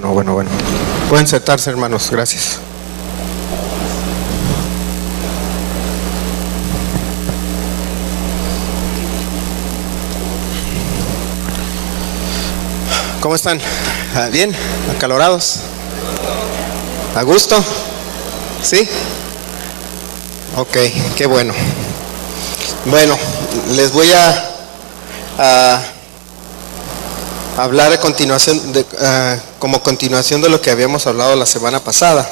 Bueno. Pueden sentarse, hermanos, gracias. ¿Cómo están? ¿Bien? ¿Acalorados? ¿A gusto? ¿Sí? Ok, qué bueno. Bueno, les voy a hablar a continuación como continuación de lo que habíamos hablado la semana pasada.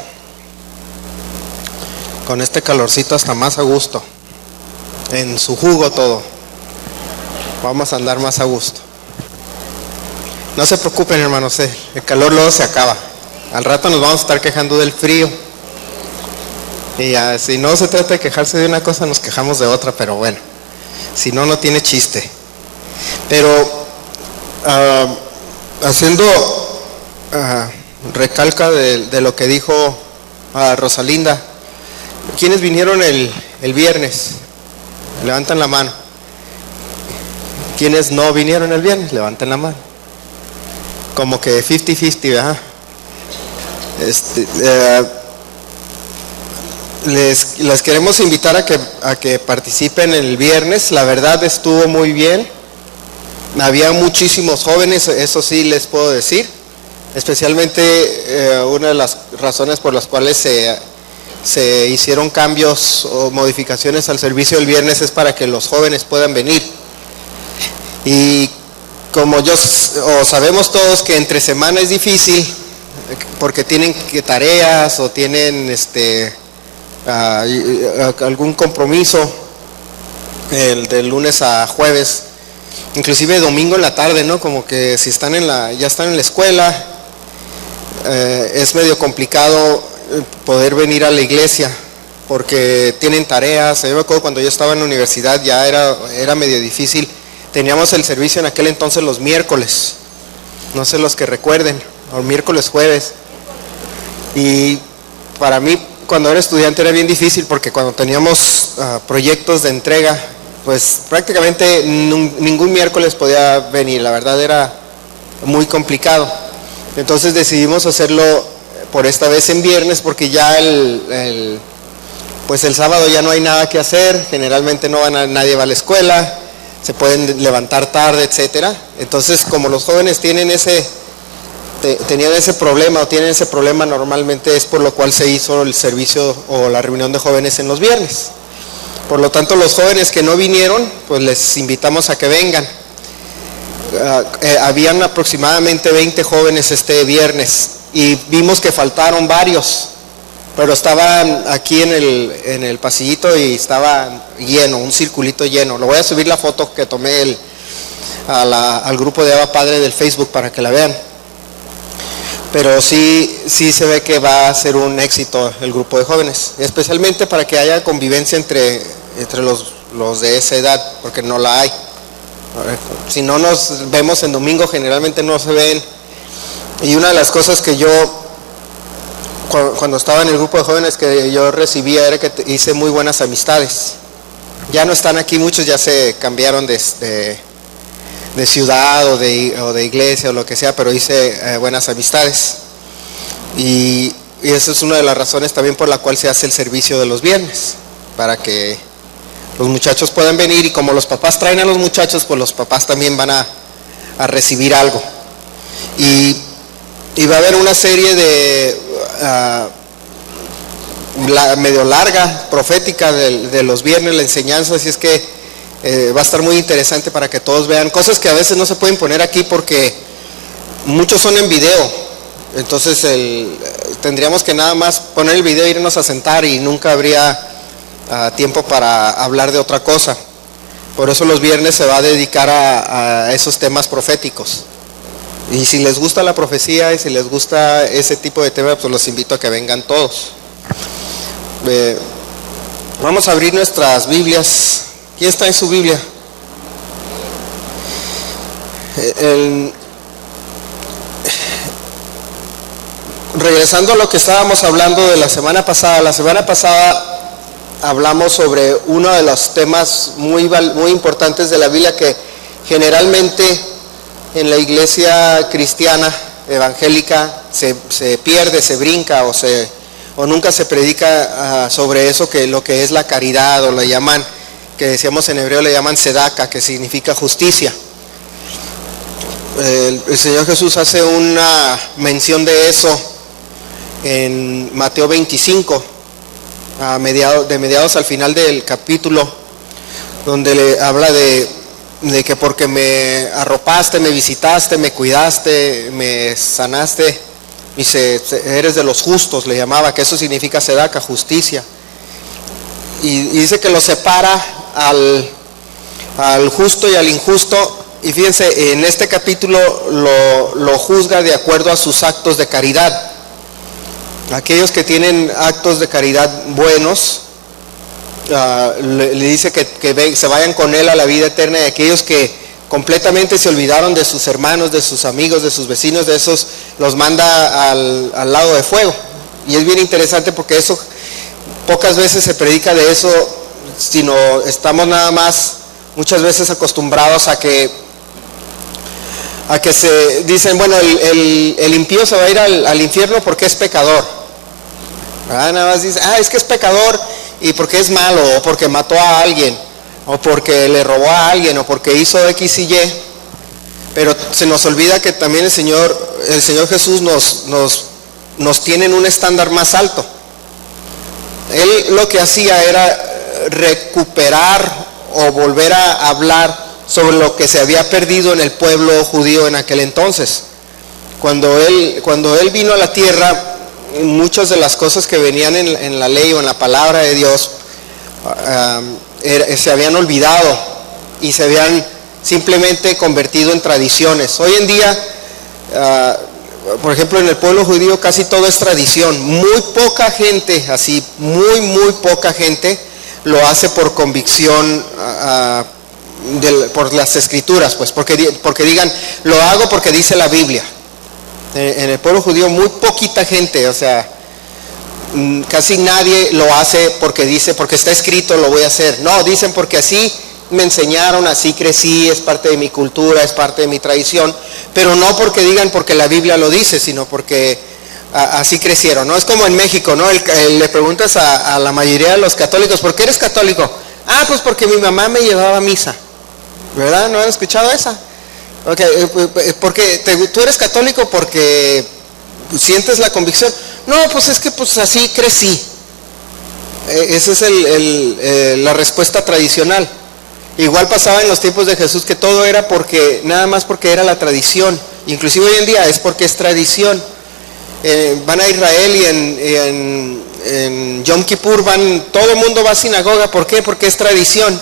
Con este calorcito hasta más a gusto. En su jugo todo. Vamos a andar más a gusto. No se preocupen, hermanos, el calor luego se acaba. Al rato nos vamos a estar quejando del frío. Y si no se trata de quejarse de una cosa, nos quejamos de otra, pero bueno. Si no, no tiene chiste. Pero haciendo recalca de lo que dijo Rosalinda, ¿quiénes vinieron el viernes? Levantan la mano. ¿Quiénes no vinieron el viernes? Levanten la mano. Como que 50-50, ¿verdad? Les queremos invitar a que participen el viernes. La verdad estuvo muy bien. Había muchísimos jóvenes, eso sí les puedo decir. Especialmente una de las razones por las cuales se hicieron cambios o modificaciones al servicio del viernes es para que los jóvenes puedan venir. Y como sabemos todos que entre semana es difícil porque tienen tareas o tienen algún compromiso de lunes a jueves, inclusive domingo en la tarde, ¿no? Como que si están ya están en la escuela, es medio complicado poder venir a la iglesia porque tienen tareas. Yo me acuerdo cuando yo estaba en la universidad ya era medio difícil. Teníamos el servicio en aquel entonces los miércoles, no sé los que recuerden, o miércoles, jueves. Y para mí, cuando era estudiante, era bien difícil porque cuando teníamos proyectos de entrega, pues prácticamente ningún miércoles podía venir, la verdad era muy complicado. Entonces decidimos hacerlo por esta vez en viernes porque ya pues el sábado ya no hay nada que hacer, generalmente nadie va a la escuela, se pueden levantar tarde, etcétera. Entonces, como los jóvenes tenían ese problema o tienen ese problema, normalmente es por lo cual se hizo el servicio o la reunión de jóvenes en los viernes. Por lo tanto, los jóvenes que no vinieron, pues les invitamos a que vengan. Habían aproximadamente 20 jóvenes este viernes y vimos que faltaron varios, pero estaban aquí en el pasillito y estaba lleno, un circulito lleno. Lo voy a subir la foto que tomé al grupo de Abba Padre del Facebook para que la vean. Pero sí se ve que va a ser un éxito el grupo de jóvenes, especialmente para que haya convivencia entre los de esa edad, porque no la hay. Si no nos vemos en domingo, generalmente no se ven. Y una de las cosas que yo cuando estaba en el grupo de jóvenes que yo recibía era que hice muy buenas amistades. Ya no están aquí muchos, ya se cambiaron de ciudad o de iglesia o lo que sea, pero hice buenas amistades. Y esa es una de las razones también por la cual se hace el servicio de los viernes, para que los muchachos puedan venir, y como los papás traen a los muchachos, pues los papás también van a recibir algo. Y va a haber una serie medio larga, profética de los viernes, la enseñanza, así es que va a estar muy interesante para que todos vean cosas que a veces no se pueden poner aquí porque muchos son en video. Entonces tendríamos que nada más poner el video e irnos a sentar y nunca habría tiempo para hablar de otra cosa. Por eso los viernes se va a dedicar a esos temas proféticos. Y si les gusta la profecía y si les gusta ese tipo de temas, pues los invito a que vengan todos. Vamos a abrir nuestras Biblias. ¿Quién está en su Biblia? Regresando a lo que estábamos hablando de la semana pasada hablamos sobre uno de los temas muy importantes de la Biblia que generalmente en la iglesia cristiana evangélica se pierde, se brinca o nunca se predica sobre eso, que lo que es la caridad, o le llaman, que decíamos en hebreo, le llaman tzedaka, que significa justicia. El Señor Jesús hace una mención de eso en Mateo 25, de mediados al final del capítulo, donde le habla de que porque me arropaste, me visitaste, me cuidaste, me sanaste, dice, eres de los justos, le llamaba, que eso significa tzedaka, justicia. Y dice que lo separa al justo y al injusto. Y fíjense, en este capítulo lo juzga de acuerdo a sus actos de caridad. Aquellos que tienen actos de caridad buenos, le dice que se vayan con él a la vida eterna, y aquellos que completamente se olvidaron de sus hermanos, de sus amigos, de sus vecinos, de esos los manda al lago de fuego. Y es bien interesante porque eso, pocas veces se predica de eso, sino estamos nada más muchas veces acostumbrados a que se dicen, bueno, el impío se va a ir al infierno porque es pecador. Nada más dice, es que es pecador y porque es malo, o porque mató a alguien, o porque le robó a alguien, o porque hizo X y Y. Pero se nos olvida que también el Señor Jesús nos tiene en un estándar más alto. Él lo que hacía era recuperar o volver a hablar sobre lo que se había perdido en el pueblo judío en aquel entonces. Cuando él vino a la tierra, muchas de las cosas que venían en la ley o en la palabra de Dios se habían olvidado y se habían simplemente convertido en tradiciones. Hoy en día, por ejemplo, en el pueblo judío casi todo es tradición. Muy poca gente, así, muy poca gente lo hace por convicción, por las escrituras, pues, porque digan, lo hago porque dice la Biblia. En el pueblo judío muy poquita gente, o sea, casi nadie lo hace porque dice, porque está escrito lo voy a hacer. No, dicen porque así me enseñaron, así crecí, es parte de mi cultura, es parte de mi tradición, pero no porque digan porque la Biblia lo dice, sino porque así crecieron, ¿no? Es como en México, ¿no? Le preguntas a la mayoría de los católicos, ¿por qué eres católico? Pues porque mi mamá me llevaba a misa, ¿verdad? ¿No han escuchado esa? Okay, porque tú eres católico porque sientes la convicción. No, pues es que pues así crecí. Esa es la respuesta tradicional. Igual pasaba en los tiempos de Jesús, que todo era nada más porque era la tradición. Inclusive hoy en día es porque es tradición. Van a Israel y en Yom Kippur todo el mundo va a sinagoga. ¿Por qué? Porque es tradición.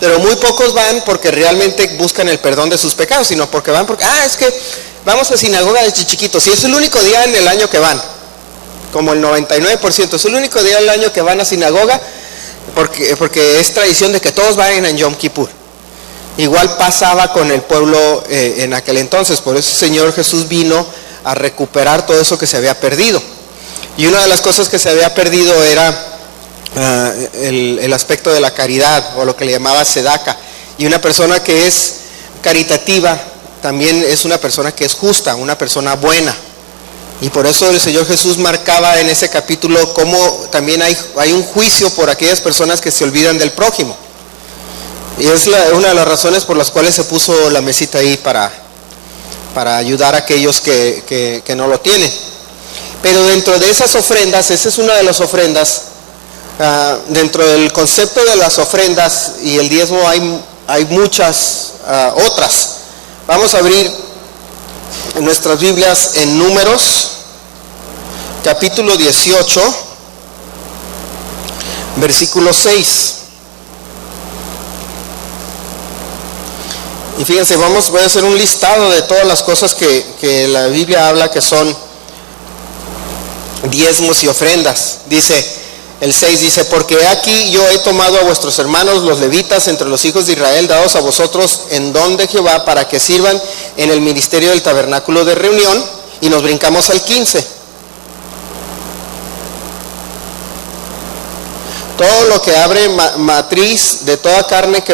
Pero muy pocos van porque realmente buscan el perdón de sus pecados, sino porque van porque, es que vamos a sinagoga desde chiquitos. Y es el único día en el año que van, como el 99%, es el único día del año que van a sinagoga porque es tradición de que todos vayan en Yom Kippur. Igual pasaba con el pueblo en aquel entonces, por eso el Señor Jesús vino a recuperar todo eso que se había perdido. Y una de las cosas que se había perdido era el aspecto de la caridad, o lo que le llamaba tzedaka. Y una persona que es caritativa también es una persona que es justa, una persona buena. Y por eso el Señor Jesús marcaba en ese capítulo cómo también hay un juicio por aquellas personas que se olvidan del prójimo. Y es una de las razones por las cuales se puso la mesita ahí para ayudar a aquellos que no lo tienen. Pero dentro de esas ofrendas, esa es una de las ofrendas. Dentro del concepto de las ofrendas y el diezmo hay muchas otras. Vamos a abrir nuestras Biblias en Números, capítulo 18, versículo 6. Y fíjense, voy a hacer un listado de todas las cosas que la Biblia habla que son diezmos y ofrendas. Dice el 6, dice, porque aquí yo he tomado a vuestros hermanos los levitas entre los hijos de Israel, dados a vosotros en don de Jehová, para que sirvan en el ministerio del tabernáculo de reunión. Y nos brincamos al 15. todo lo que abre matriz de toda carne que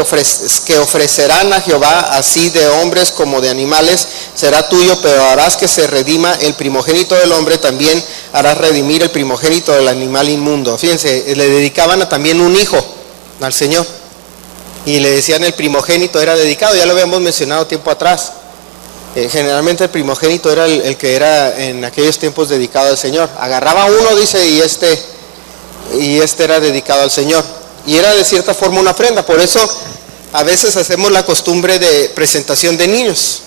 ofrecerán a Jehová, así de hombres como de animales, será tuyo, pero harás que se redima el primogénito del hombre, también harás redimir el primogénito del animal inmundo. Fíjense, le dedicaban también un hijo al Señor, y le decían el primogénito era dedicado, ya lo habíamos mencionado tiempo atrás. Generalmente el primogénito era el que era en aquellos tiempos dedicado al Señor. Agarraba uno, dice, y este era dedicado al Señor. Y era de cierta forma una ofrenda. Por eso a veces hacemos la costumbre de presentación de niños.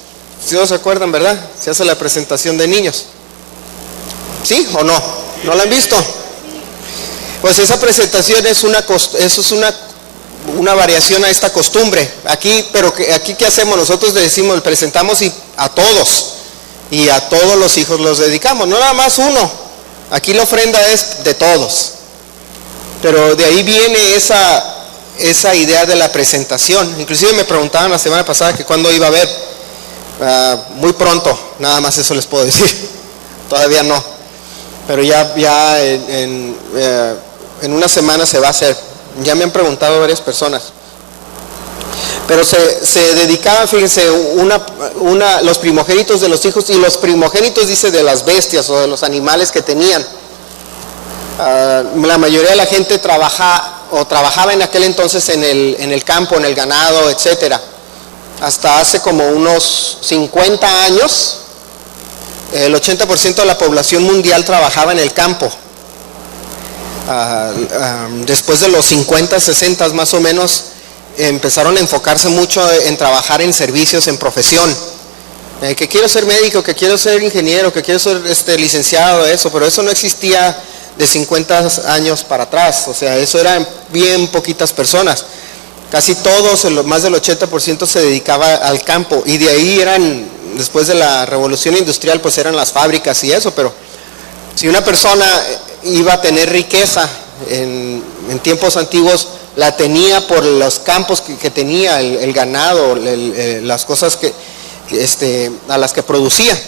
¿Sí no se acuerdan, verdad? Se hace la presentación de niños. ¿Sí o no? ¿No la han visto? Pues esa presentación es una variación a esta costumbre. Aquí, pero aquí ¿qué hacemos? Nosotros le decimos, le presentamos a todos. Y a todos los hijos los dedicamos. No nada más uno. Aquí la ofrenda es de todos. Pero de ahí viene esa idea de la presentación. Inclusive me preguntaban la semana pasada que cuándo iba a haber. Muy pronto, nada más eso les puedo decir. Todavía no. Pero ya en una semana se va a hacer. Ya me han preguntado varias personas. Pero se dedicaban, fíjense, los primogénitos de los hijos, y los primogénitos, dice, de las bestias o de los animales que tenían. La mayoría de la gente trabajaba en aquel entonces en el campo, en el ganado, etcétera. Hasta hace como unos 50 años, el 80% de la población mundial trabajaba en el campo. Después de los 50, 60 más o menos, empezaron a enfocarse mucho en trabajar en servicios, en profesión. Que quiero ser médico, que quiero ser ingeniero, que quiero ser licenciado, eso, pero eso no existía de 50 años para atrás. O sea, eso eran bien poquitas personas. Casi todos, más del 80% se dedicaba al campo, y de ahí después de la revolución industrial, pues eran las fábricas y eso. Pero si una persona iba a tener riqueza en tiempos antiguos, la tenía por los campos que tenía, el ganado, las cosas a las que producía.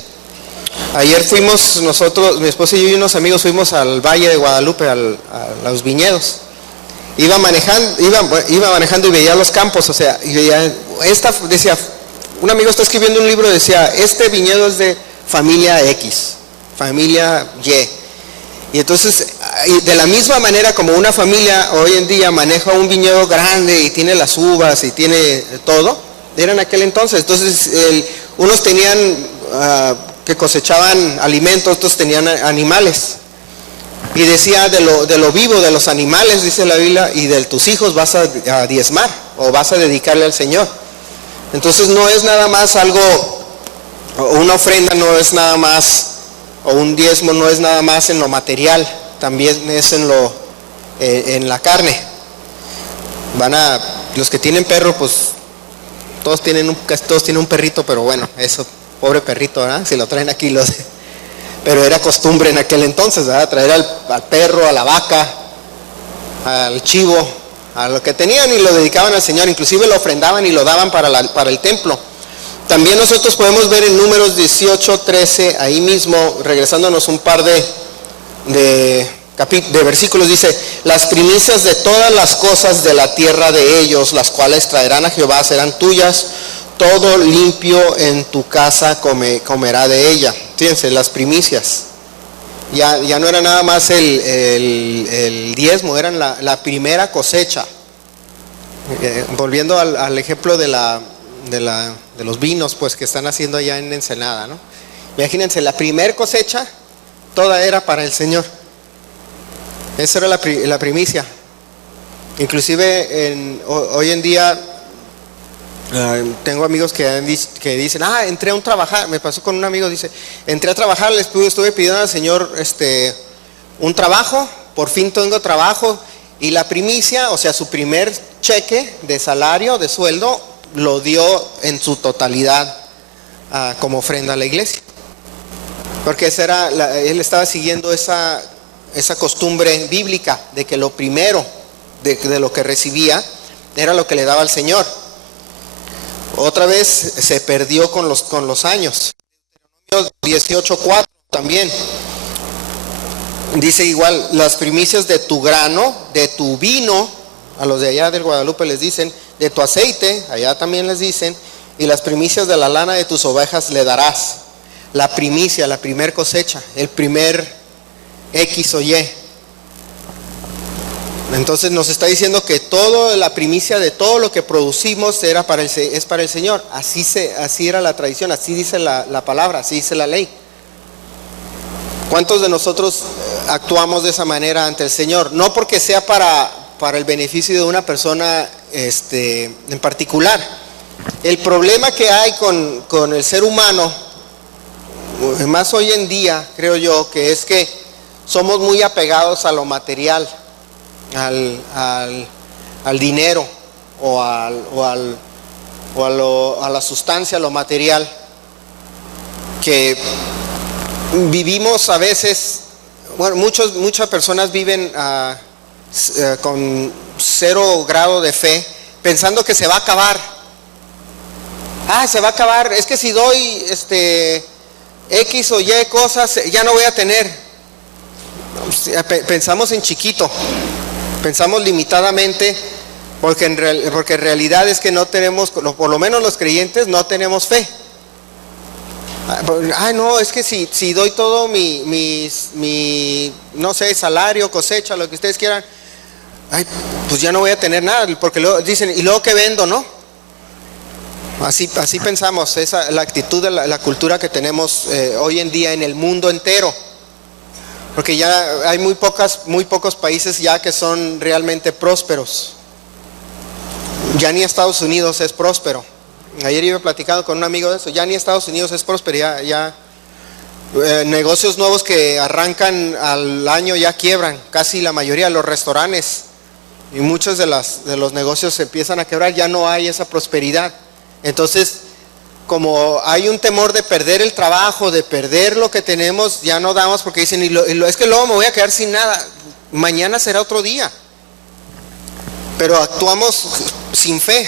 Ayer fuimos nosotros, mi esposa y yo y unos amigos, fuimos al Valle de Guadalupe, a los viñedos. Iba manejando y veía los campos, o sea, y veía, decía, un amigo está escribiendo un libro, decía, este viñedo es de familia X, familia Y. Y entonces, de la misma manera como una familia hoy en día maneja un viñedo grande y tiene las uvas y tiene todo, era en aquel entonces. Entonces, unos tenían que cosechaban alimentos, otros tenían animales. Y decía, de lo vivo, de los animales, dice la Biblia, y de tus hijos vas a diezmar o vas a dedicarle al Señor. Entonces no es nada más algo, una ofrenda no es nada más, o un diezmo no es nada más en lo material, también es en la carne. Los que tienen perro, pues casi todos tienen un perrito, pero bueno, eso, pobre perrito, ¿verdad? Si lo traen aquí, pero era costumbre en aquel entonces, ¿verdad? Traer al perro, a la vaca, al chivo, a lo que tenían, y lo dedicaban al Señor. Inclusive lo ofrendaban y lo daban para el templo. También nosotros podemos ver en Números 18, 13, ahí mismo, regresándonos un par de versículos, dice, las primicias de todas las cosas de la tierra de ellos, las cuales traerán a Jehová, serán tuyas, todo limpio en tu casa comerá de ella. Fíjense, las primicias. Ya no era nada más el diezmo, eran la primera cosecha. Volviendo al ejemplo de los vinos, pues, que están haciendo allá en Ensenada, ¿no? Imagínense, la primer cosecha, toda era para el Señor. Esa era la primicia. Inclusive hoy en día tengo amigos que dicen, entré a trabajar, me pasó con un amigo, dice, entré a trabajar, estuve pidiendo al Señor un trabajo, por fin tengo trabajo, y la primicia, o sea, su primer cheque de salario, de sueldo, lo dio en su totalidad como ofrenda a la iglesia. Porque él estaba siguiendo esa costumbre bíblica de que lo primero de lo que recibía era lo que le daba al Señor. Otra vez se perdió con los años. 18:4 también. Dice igual, las primicias de tu grano, de tu vino, a los de allá del Guadalupe les dicen, de tu aceite, allá también les dicen, y las primicias de la lana de tus ovejas le darás. La primicia, la primer cosecha, el primer X o Y. Entonces nos está diciendo que toda la primicia de todo lo que producimos es para el Señor. Así era la tradición, así dice la palabra, así dice la ley. ¿Cuántos de nosotros actuamos de esa manera ante el Señor? No porque sea para el beneficio de una persona en particular. El problema que hay con el ser humano, más hoy en día, creo yo, que es que somos muy apegados a lo material, al dinero o a la sustancia, a lo material, que vivimos a veces, bueno, muchas personas viven con 0 grado de fe, pensando que se va a acabar. Se va a acabar, es que si doy X o Y cosas, ya no voy a tener. Pensamos en chiquito, pensamos limitadamente, porque en realidad es que no tenemos, por lo menos los creyentes, no tenemos fe. No, es que si doy todo mi no sé, salario, cosecha, lo que ustedes quieran, pues ya no voy a tener nada, porque luego dicen, ¿y luego qué vendo, no? Así pensamos, esa la actitud de la cultura que tenemos hoy en día en el mundo entero. Porque ya hay muy pocos países ya que son realmente prósperos. Ya ni Estados Unidos es próspero. Ayer iba platicando con un amigo de eso, ya ni Estados Unidos es próspero, negocios nuevos que arrancan al año ya quiebran, casi la mayoría de los restaurantes y muchos de los negocios se empiezan a quebrar, ya no hay esa prosperidad. Entonces, como hay un temor de perder el trabajo, de perder lo que tenemos, ya no damos, porque dicen, es que luego me voy a quedar sin nada, mañana será otro día. Pero actuamos sin fe,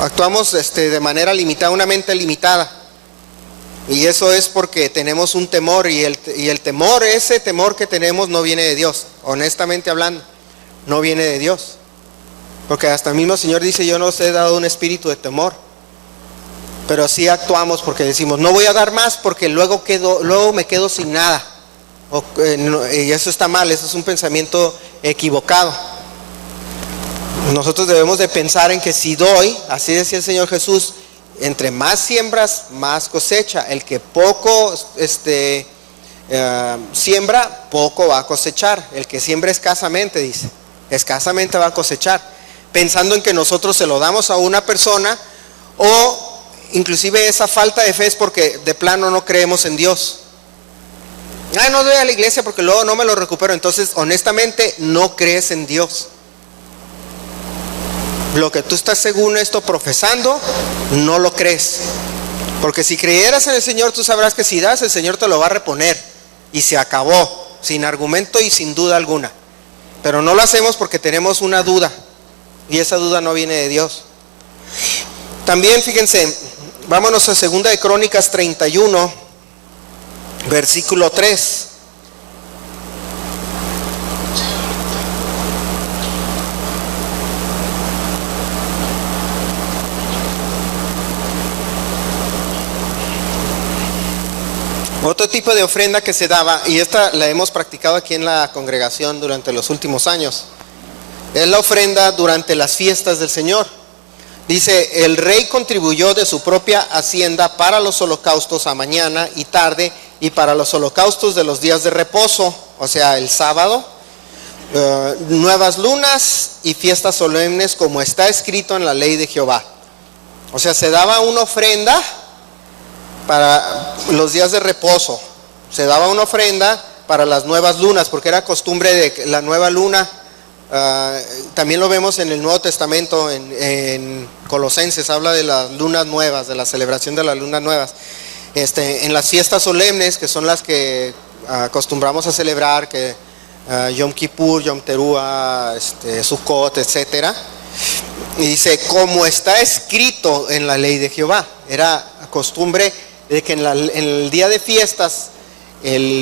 actuamos de manera limitada, una mente limitada. Y eso es porque tenemos un temor, y el temor, ese temor que tenemos no viene de Dios, honestamente hablando, no viene de Dios. Porque hasta el mismo Señor dice, yo no os he dado un espíritu de temor. Pero sí actuamos porque decimos, no voy a dar más porque luego me quedo sin nada. Y eso está mal, eso es un pensamiento equivocado. Nosotros debemos de pensar en que si doy, así decía el Señor Jesús, entre más siembras, más cosecha. El que poco siembra, poco va a cosechar. El que siembra escasamente, dice, escasamente va a cosechar. Pensando en que nosotros se lo damos a una persona, o inclusive esa falta de fe es porque de plano no creemos en Dios. No doy a la iglesia porque luego no me lo recupero. Entonces, honestamente, no crees en Dios. Lo que tú estás según esto profesando, no lo crees. Porque si creyeras en el Señor, tú sabrás que si das, el Señor te lo va a reponer. Y se acabó, sin argumento y sin duda alguna. Pero no lo hacemos porque tenemos una duda. Y esa duda no viene de Dios. También fíjense, vámonos a 2 de Crónicas 31, versículo 3. Otro tipo de ofrenda que se daba, y esta la hemos practicado aquí en la congregación durante los últimos años, es la ofrenda durante las fiestas del Señor. Dice, el rey contribuyó de su propia hacienda para los holocaustos a mañana y tarde, y para los holocaustos de los días de reposo, o sea, el sábado, nuevas lunas y fiestas solemnes, como está escrito en la ley de Jehová. O sea, se daba una ofrenda para los días de reposo, se daba una ofrenda para las nuevas lunas, porque era costumbre de la nueva luna. También lo vemos en el Nuevo Testamento, en Colosenses, habla de las lunas nuevas, de la celebración de las lunas nuevas. En las fiestas solemnes, que son las que acostumbramos a celebrar, que Yom Kippur, Yom Teruah, Sukkot, etcétera. Y dice, como está escrito en la ley de Jehová. Era costumbre de que en el día de fiestas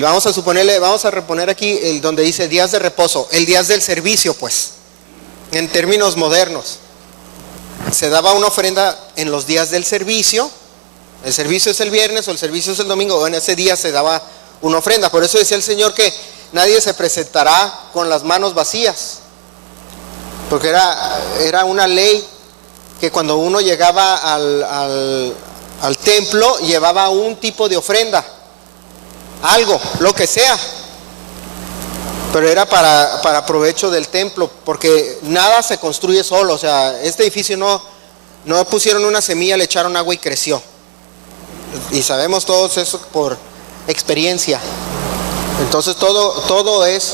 vamos a reponer aquí el donde dice días de reposo, el días del servicio, pues, en términos modernos. Se daba una ofrenda en los días del servicio. El servicio es el viernes o el servicio es el domingo, o en ese día se daba una ofrenda. Por eso decía el Señor que nadie se presentará con las manos vacías, porque era una ley que cuando uno llegaba al templo llevaba un tipo de ofrenda, algo, lo que sea, pero era para provecho del templo, porque nada se construye solo. O sea, este edificio no pusieron una semilla, le echaron agua y creció, y sabemos todos eso por experiencia. Entonces todo es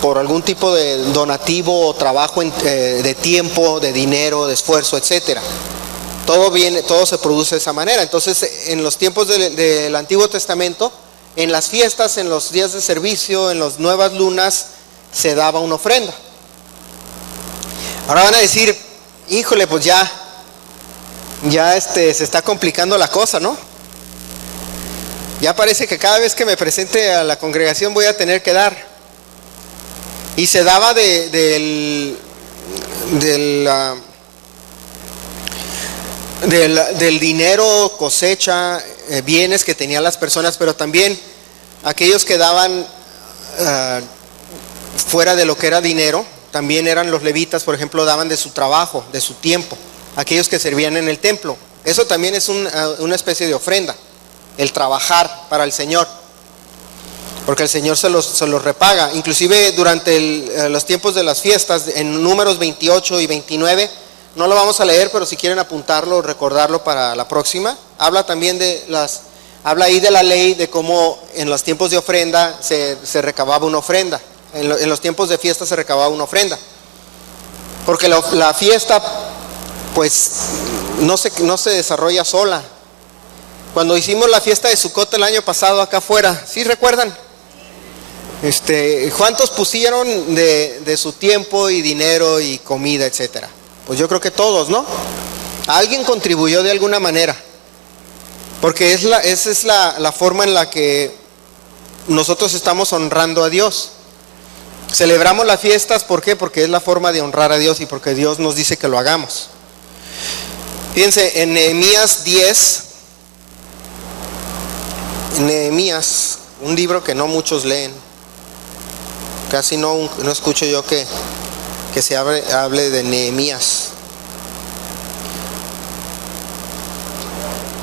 por algún tipo de donativo o trabajo de tiempo, de dinero, de esfuerzo, etcétera. Todo se produce de esa manera. Entonces, en los tiempos del Antiguo Testamento, en las fiestas, en los días de servicio, en las nuevas lunas, se daba una ofrenda. Ahora van a decir, híjole, pues ya se está complicando la cosa, ¿no? Ya parece que cada vez que me presente a la congregación voy a tener que dar. Y se daba del dinero, cosecha, bienes que tenían las personas, pero también aquellos que daban fuera de lo que era dinero, también eran los levitas, por ejemplo, daban de su trabajo, de su tiempo, aquellos que servían en el templo. Eso también es una especie de ofrenda, el trabajar para el Señor, porque el Señor se los repaga. Inclusive durante los tiempos de las fiestas, en Números 28 y 29, no lo vamos a leer, pero si quieren apuntarlo, recordarlo para la próxima, habla ahí de la ley, de cómo en los tiempos de ofrenda se recababa una ofrenda, en los tiempos de fiesta se recababa una ofrenda, porque la fiesta pues no se desarrolla sola. Cuando hicimos la fiesta de Sucot el año pasado acá afuera, ¿sí recuerdan? ¿Cuántos pusieron de su tiempo y dinero y comida, etcétera? Pues yo creo que todos, ¿no? Alguien contribuyó de alguna manera, porque esa es la forma en la que nosotros estamos honrando a Dios. Celebramos las fiestas, ¿por qué? Porque es la forma de honrar a Dios y porque Dios nos dice que lo hagamos. Fíjense, en Nehemías 10, Nehemías, un libro que no muchos leen, casi no escucho yo que se hable de Nehemías.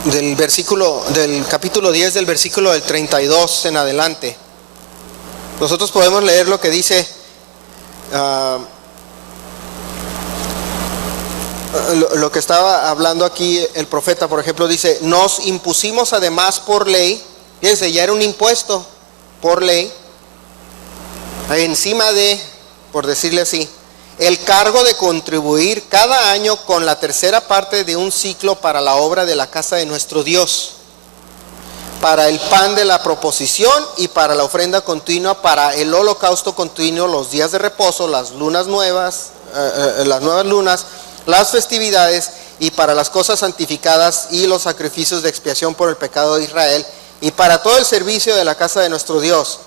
Del capítulo 10, del versículo del 32 en adelante, nosotros podemos leer lo que dice lo que estaba hablando aquí el profeta. Por ejemplo, dice: nos impusimos además por ley. Fíjense, ya era un impuesto por ley, encima de, por decirle así, el cargo de contribuir cada año con la tercera parte de un ciclo para la obra de la casa de nuestro Dios, para el pan de la proposición y para la ofrenda continua, para el holocausto continuo, los días de reposo, las lunas nuevas, las nuevas lunas, las festividades, y para las cosas santificadas y los sacrificios de expiación por el pecado de Israel, y para todo el servicio de la casa de nuestro Dios.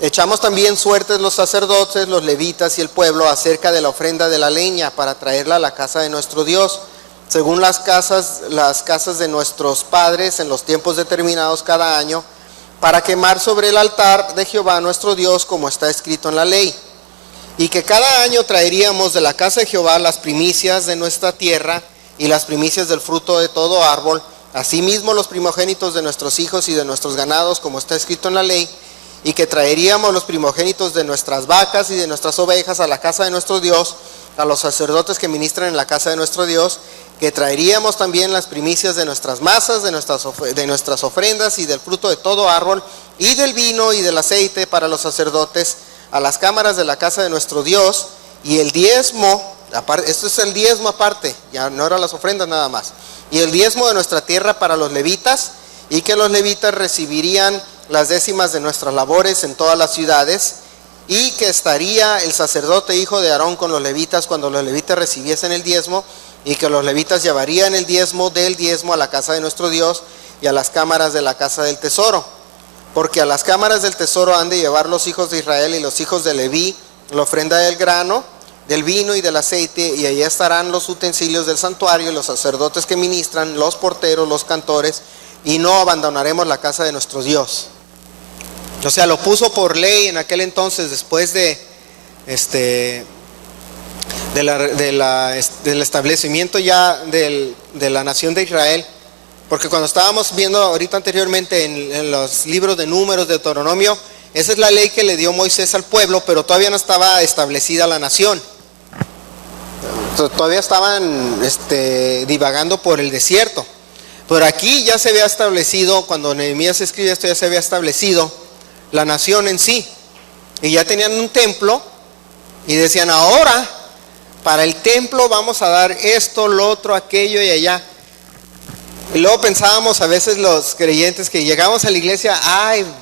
Echamos también suertes los sacerdotes, los levitas y el pueblo acerca de la ofrenda de la leña para traerla a la casa de nuestro Dios, según las casas de nuestros padres en los tiempos determinados cada año, para quemar sobre el altar de Jehová nuestro Dios, como está escrito en la ley. Y que cada año traeríamos de la casa de Jehová las primicias de nuestra tierra y las primicias del fruto de todo árbol, asimismo los primogénitos de nuestros hijos y de nuestros ganados, como está escrito en la ley. Y que traeríamos los primogénitos de nuestras vacas y de nuestras ovejas a la casa de nuestro Dios, a los sacerdotes que ministran en la casa de nuestro Dios. Que traeríamos también las primicias de nuestras masas, de nuestras ofrendas y del fruto de todo árbol, y del vino y del aceite para los sacerdotes a las cámaras de la casa de nuestro Dios. Y el diezmo, esto es el diezmo aparte, ya no eran las ofrendas nada más, y el diezmo de nuestra tierra para los levitas, y que los levitas recibirían las décimas de nuestras labores en todas las ciudades, y que estaría el sacerdote hijo de Aarón con los levitas cuando los levitas recibiesen el diezmo, y que los levitas llevarían el diezmo del diezmo a la casa de nuestro Dios y a las cámaras de la casa del tesoro. porque a las cámaras del tesoro han de llevar los hijos de Israel y los hijos de Leví la ofrenda del grano, del vino y del aceite, y allí estarán los utensilios del santuario, los sacerdotes que ministran, los porteros, los cantores, y no abandonaremos la casa de nuestro Dios. O sea, lo puso por ley en aquel entonces, después del establecimiento ya de la nación de Israel. Porque cuando estábamos viendo ahorita anteriormente en los libros de Números, de Deuteronomio, esa es la ley que le dio Moisés al pueblo, pero todavía no estaba establecida la nación. Todavía estaban divagando por el desierto. Pero aquí ya se había establecido, cuando Nehemías escribe esto, ya se había establecido la nación en sí. Y ya tenían un templo y decían, ahora para el templo vamos a dar esto, lo otro, aquello y allá. Y luego pensábamos a veces los creyentes que llegamos a la iglesia,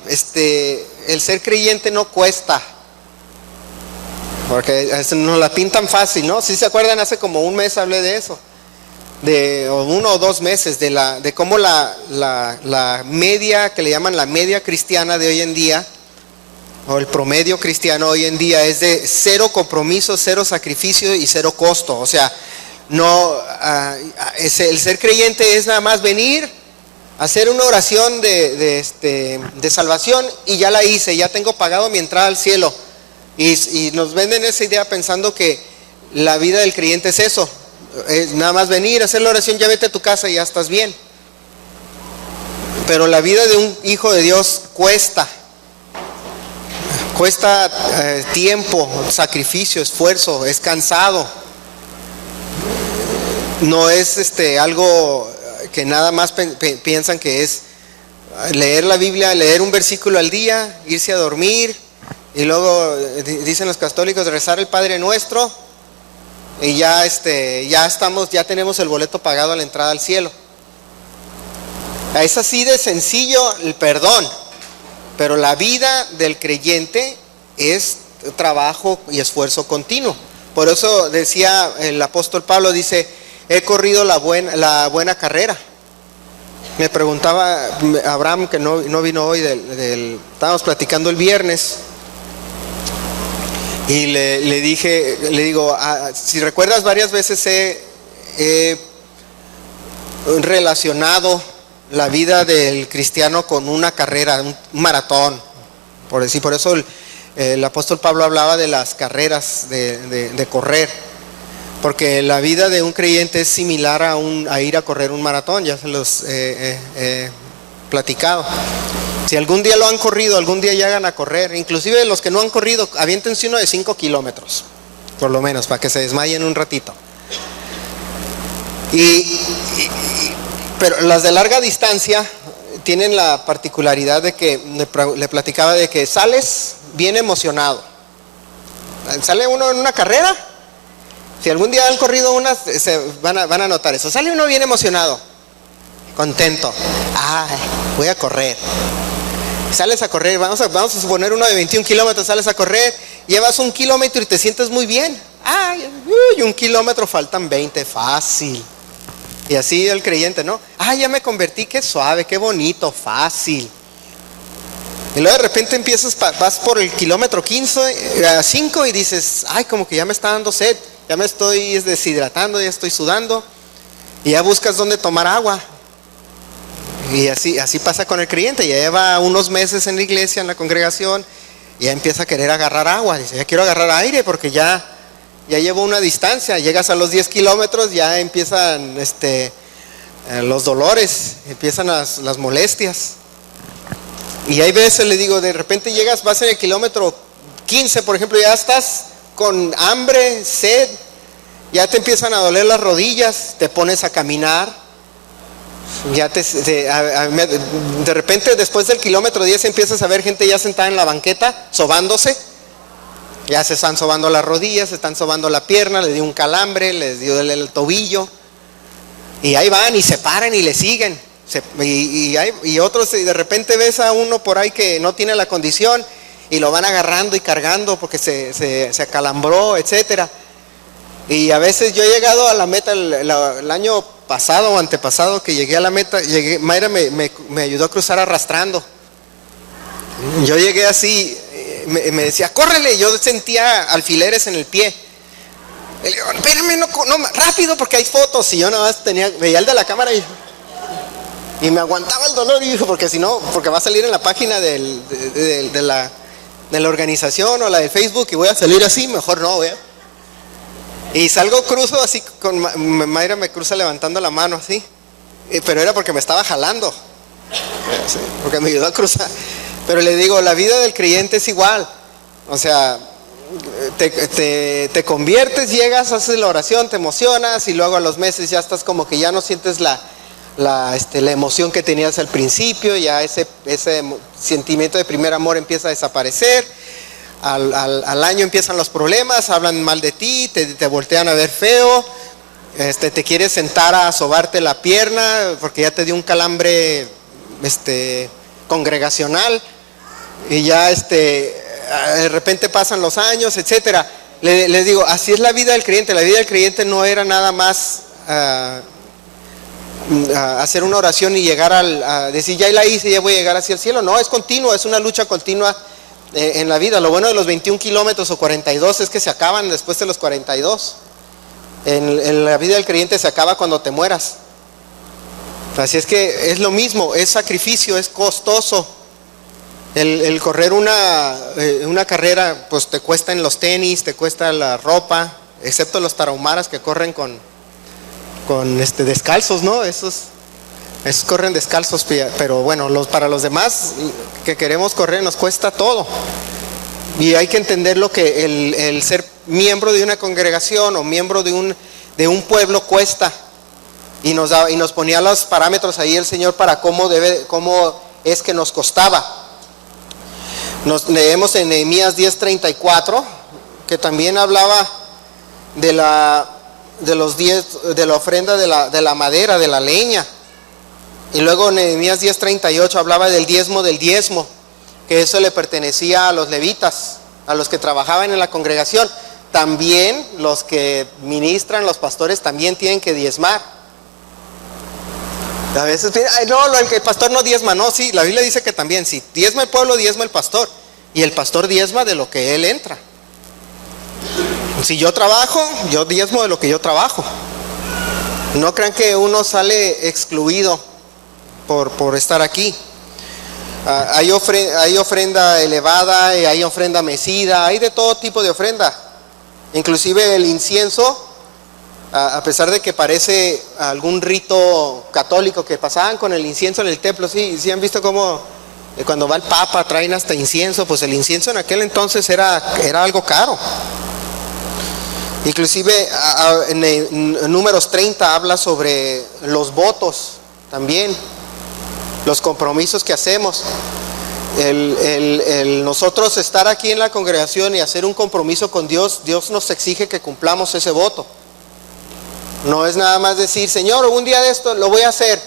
el ser creyente no cuesta. Porque nos la pintan fácil, ¿no? Si se acuerdan, hace como un mes hablé de eso. O 1 o 2 meses, de cómo la media, que le llaman la media cristiana de hoy en día, o el promedio cristiano hoy en día, es de 0 compromiso, 0 sacrificio y 0 costo. O sea, no, el ser creyente es nada más venir, hacer una oración de salvación y ya la hice, ya tengo pagado mi entrada al cielo. Y nos venden esa idea pensando que la vida del creyente es eso, es nada más venir, hacer la oración, ya vete a tu casa y ya estás bien. Pero la vida de un hijo de Dios cuesta tiempo, sacrificio, esfuerzo, es cansado. No es algo que nada más piensan que es leer la Biblia, leer un versículo al día, irse a dormir, y luego dicen los católicos rezar el Padre Nuestro, y ya tenemos el boleto pagado a la entrada al cielo. Es así de sencillo el perdón, pero la vida del creyente es trabajo y esfuerzo continuo. Por eso decía el apóstol Pablo, dice, he corrido la buena carrera. Me preguntaba Abraham, que no vino hoy, estábamos platicando el viernes, y le digo, si recuerdas, varias veces he relacionado la vida del cristiano con una carrera, un maratón, por eso el apóstol Pablo hablaba de las carreras de correr, porque la vida de un creyente es similar a ir a correr un maratón, ya se los he platicado. Si algún día lo han corrido, algún día llegan a correr, inclusive los que no han corrido, aviéntense uno de 5 kilómetros, por lo menos, para que se desmayen un ratito. Pero las de larga distancia tienen la particularidad de que, le platicaba de que sales bien emocionado. Sale uno en una carrera, si algún día han corrido unas, van a notar eso. Sale uno bien emocionado, contento. Voy a correr. Sales a correr, vamos a suponer uno de 21 kilómetros, sales a correr, llevas 1 kilómetro y te sientes muy bien. 1 kilómetro, faltan 20, fácil. Y así el creyente, ¿no? Ya me convertí, qué suave, qué bonito, fácil. Y luego de repente vas por el kilómetro 5 y dices, como que ya me está dando sed, ya me estoy deshidratando, ya estoy sudando, y ya buscas dónde tomar agua. Y así pasa con el creyente, ya lleva unos meses en la iglesia, en la congregación, y ya empieza a querer agarrar agua, dice, ya quiero agarrar aire porque ya llevo una distancia, llegas a los 10 kilómetros, ya empiezan los dolores, empiezan las molestias. Y hay veces, le digo, de repente vas en el kilómetro 15, por ejemplo, ya estás con hambre, sed, ya te empiezan a doler las rodillas, te pones a caminar. De repente después del kilómetro 10 empiezas a ver gente ya sentada en la banqueta, sobándose. Ya se están sobando las rodillas, se están sobando la pierna, le dio un calambre, les dio el tobillo. Y ahí van y se paran y le siguen. Y otros, de repente ves a uno por ahí que no tiene la condición y lo van agarrando y cargando porque se acalambró, etcétera. Y a veces yo he llegado a la meta el año pasado o antepasado que llegué a la meta, Mayra me ayudó a cruzar arrastrando. Yo llegué así, me decía, córrele, yo sentía alfileres en el pie. Y le digo, espérame, no, rápido porque hay fotos. Y yo nada más veía el de la cámara y me aguantaba el dolor, y dijo, porque si no, porque va a salir en la página de la organización o la de Facebook y voy a salir así, mejor no, vea. Y salgo, cruzo así, con Mayra me cruza levantando la mano así, pero era porque me estaba jalando, porque me ayudó a cruzar. Pero le digo, la vida del creyente es igual, o sea, te conviertes, llegas, haces la oración, te emocionas y luego a los meses ya estás como que ya no sientes la emoción que tenías al principio, ya ese sentimiento de primer amor empieza a desaparecer. Al año empiezan los problemas, hablan mal de ti, te voltean a ver feo, te quieres sentar a sobarte la pierna porque ya te dio un calambre congregacional, y ya de repente pasan los años, etcétera. Les digo, así es la vida del creyente. La vida del creyente no era nada más hacer una oración y llegar a decir, ya la hice, ya voy a llegar hacia el cielo. No, es continuo, es una lucha continua en la vida. Lo bueno de los 21 kilómetros o 42 es que se acaban después de los 42. En la vida del creyente se acaba cuando te mueras. Así es que es lo mismo, es sacrificio, es costoso. El correr una carrera, pues te cuesta en los tenis, te cuesta la ropa, excepto los tarahumaras que corren con descalzos, ¿no? Esos corren descalzos, pero bueno, para los demás que queremos correr nos cuesta todo. Y hay que entender lo que el ser miembro de una congregación o miembro de un pueblo cuesta. Y nos ponía los parámetros ahí el Señor para cómo es que nos costaba. Nos leemos en Nehemías 10:34, que también hablaba de la ofrenda de la madera, de la leña. Y luego Nehemías 10:38 hablaba del diezmo, que eso le pertenecía a los levitas, a los que trabajaban en la congregación. También los que ministran, los pastores, también tienen que diezmar. A veces, el pastor no diezma. No, sí, la Biblia dice que también, si diezma el pueblo, diezma el pastor. Y el pastor diezma de lo que él entra. Si yo trabajo, yo diezmo de lo que yo trabajo. No crean que uno sale excluido por estar aquí. Hay ofrenda elevada, hay ofrenda mecida, hay de todo tipo de ofrenda. Inclusive el incienso, a pesar de que parece algún rito católico que pasaban con el incienso en el templo, sí han visto cómo cuando va el Papa traen hasta incienso. Pues el incienso en aquel entonces era algo caro. Inclusive en Números 30 habla sobre los votos también, los compromisos que hacemos. Nosotros estar aquí en la congregación y hacer un compromiso con Dios, Dios nos exige que cumplamos ese voto. No es nada más decir, Señor, un día de esto lo voy a hacer.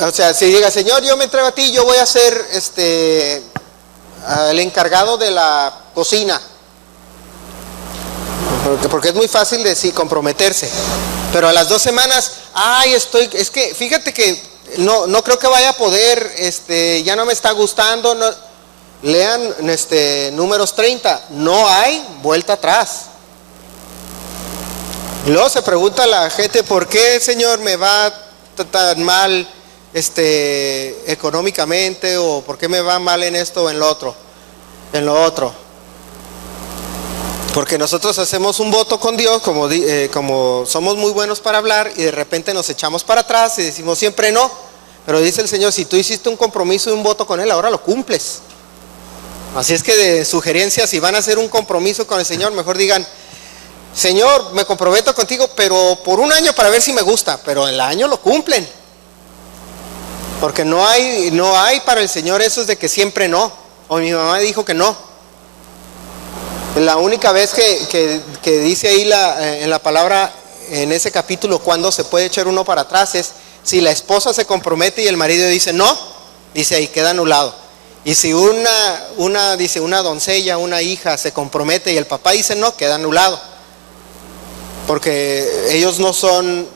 O sea, si diga, Señor, yo me entrego a ti, yo voy a ser el encargado de la cocina. Porque es muy fácil decir, comprometerse. Pero a las 2 semanas, es que fíjate que no creo que vaya a poder, ya no me está gustando. No. Lean Números 30, no hay vuelta atrás. Y luego se pregunta la gente, ¿por qué, Señor, me va tan mal económicamente? ¿O por qué me va mal en esto o en lo otro? Porque nosotros hacemos un voto con Dios, como somos muy buenos para hablar, y de repente nos echamos para atrás y decimos siempre no. Pero dice el Señor, si tú hiciste un compromiso y un voto con Él, ahora lo cumples. Así es que de sugerencia, si van a hacer un compromiso con el Señor, mejor digan, Señor, me comprometo contigo, pero por un año para ver si me gusta, pero el año lo cumplen. Porque no hay para el Señor eso de que siempre no, o mi mamá dijo que no. La única vez que dice ahí en la palabra, en ese capítulo, cuando se puede echar uno para atrás, es si la esposa se compromete y el marido dice no, dice ahí queda anulado. Y si una doncella, una hija se compromete y el papá dice no, queda anulado. Porque ellos no son,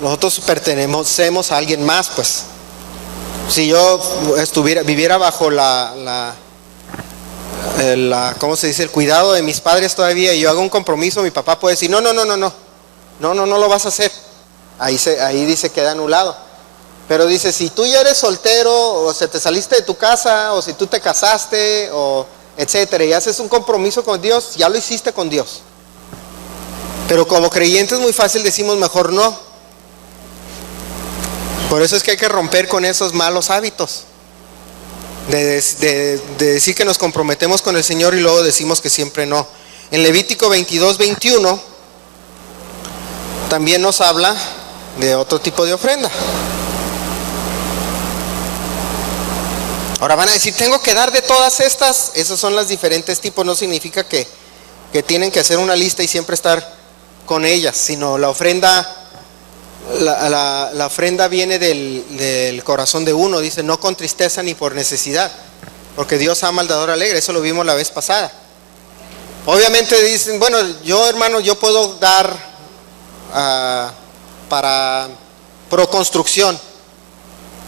nosotros pertenecemos a alguien más, pues. Si yo viviera bajo ¿cómo se dice? El cuidado de mis padres todavía, y yo hago un compromiso, mi papá puede decir, no lo vas a hacer. Ahí dice queda anulado. Pero dice, si tú ya eres soltero, o se te saliste de tu casa, o si tú te casaste, o etcétera, y haces un compromiso con Dios, ya lo hiciste con Dios. Pero como creyentes muy fácil decimos mejor no. Por eso es que hay que romper con esos malos hábitos. De decir que nos comprometemos con el Señor y luego decimos que siempre no. En Levítico 22:21 también nos habla de otro tipo de ofrenda. Ahora van a decir, tengo que dar de todas estas. Esos son los diferentes tipos. No significa que tienen que hacer una lista y siempre estar con ellas, sino la ofrenda, la ofrenda viene del corazón de uno. Dice, no con tristeza ni por necesidad, porque Dios ama al dador alegre. Eso lo vimos la vez pasada. Obviamente dicen, bueno, hermano, yo puedo dar para proconstrucción,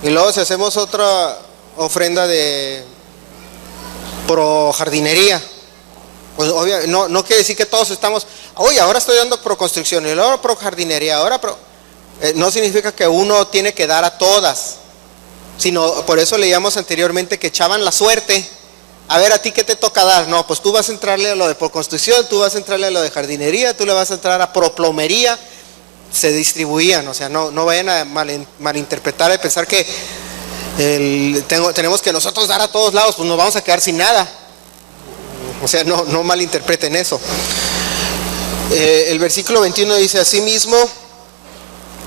y luego si hacemos otra ofrenda de pro jardinería, pues no quiere decir que todos estamos, oye, ahora estoy dando pro construcción y luego pro jardinería, no significa que uno tiene que dar a todas, sino por eso leíamos anteriormente que echaban la suerte. A ver, ¿a ti qué te toca dar? No, pues tú vas a entrarle a lo de pro construcción, tú vas a entrarle a lo de jardinería, tú le vas a entrar a pro plomería. Se distribuían, o sea, no vayan a malinterpretar y pensar que tenemos que nosotros dar a todos lados, pues nos vamos a quedar sin nada. O sea, no malinterpreten eso. El versículo 21 dice, asimismo,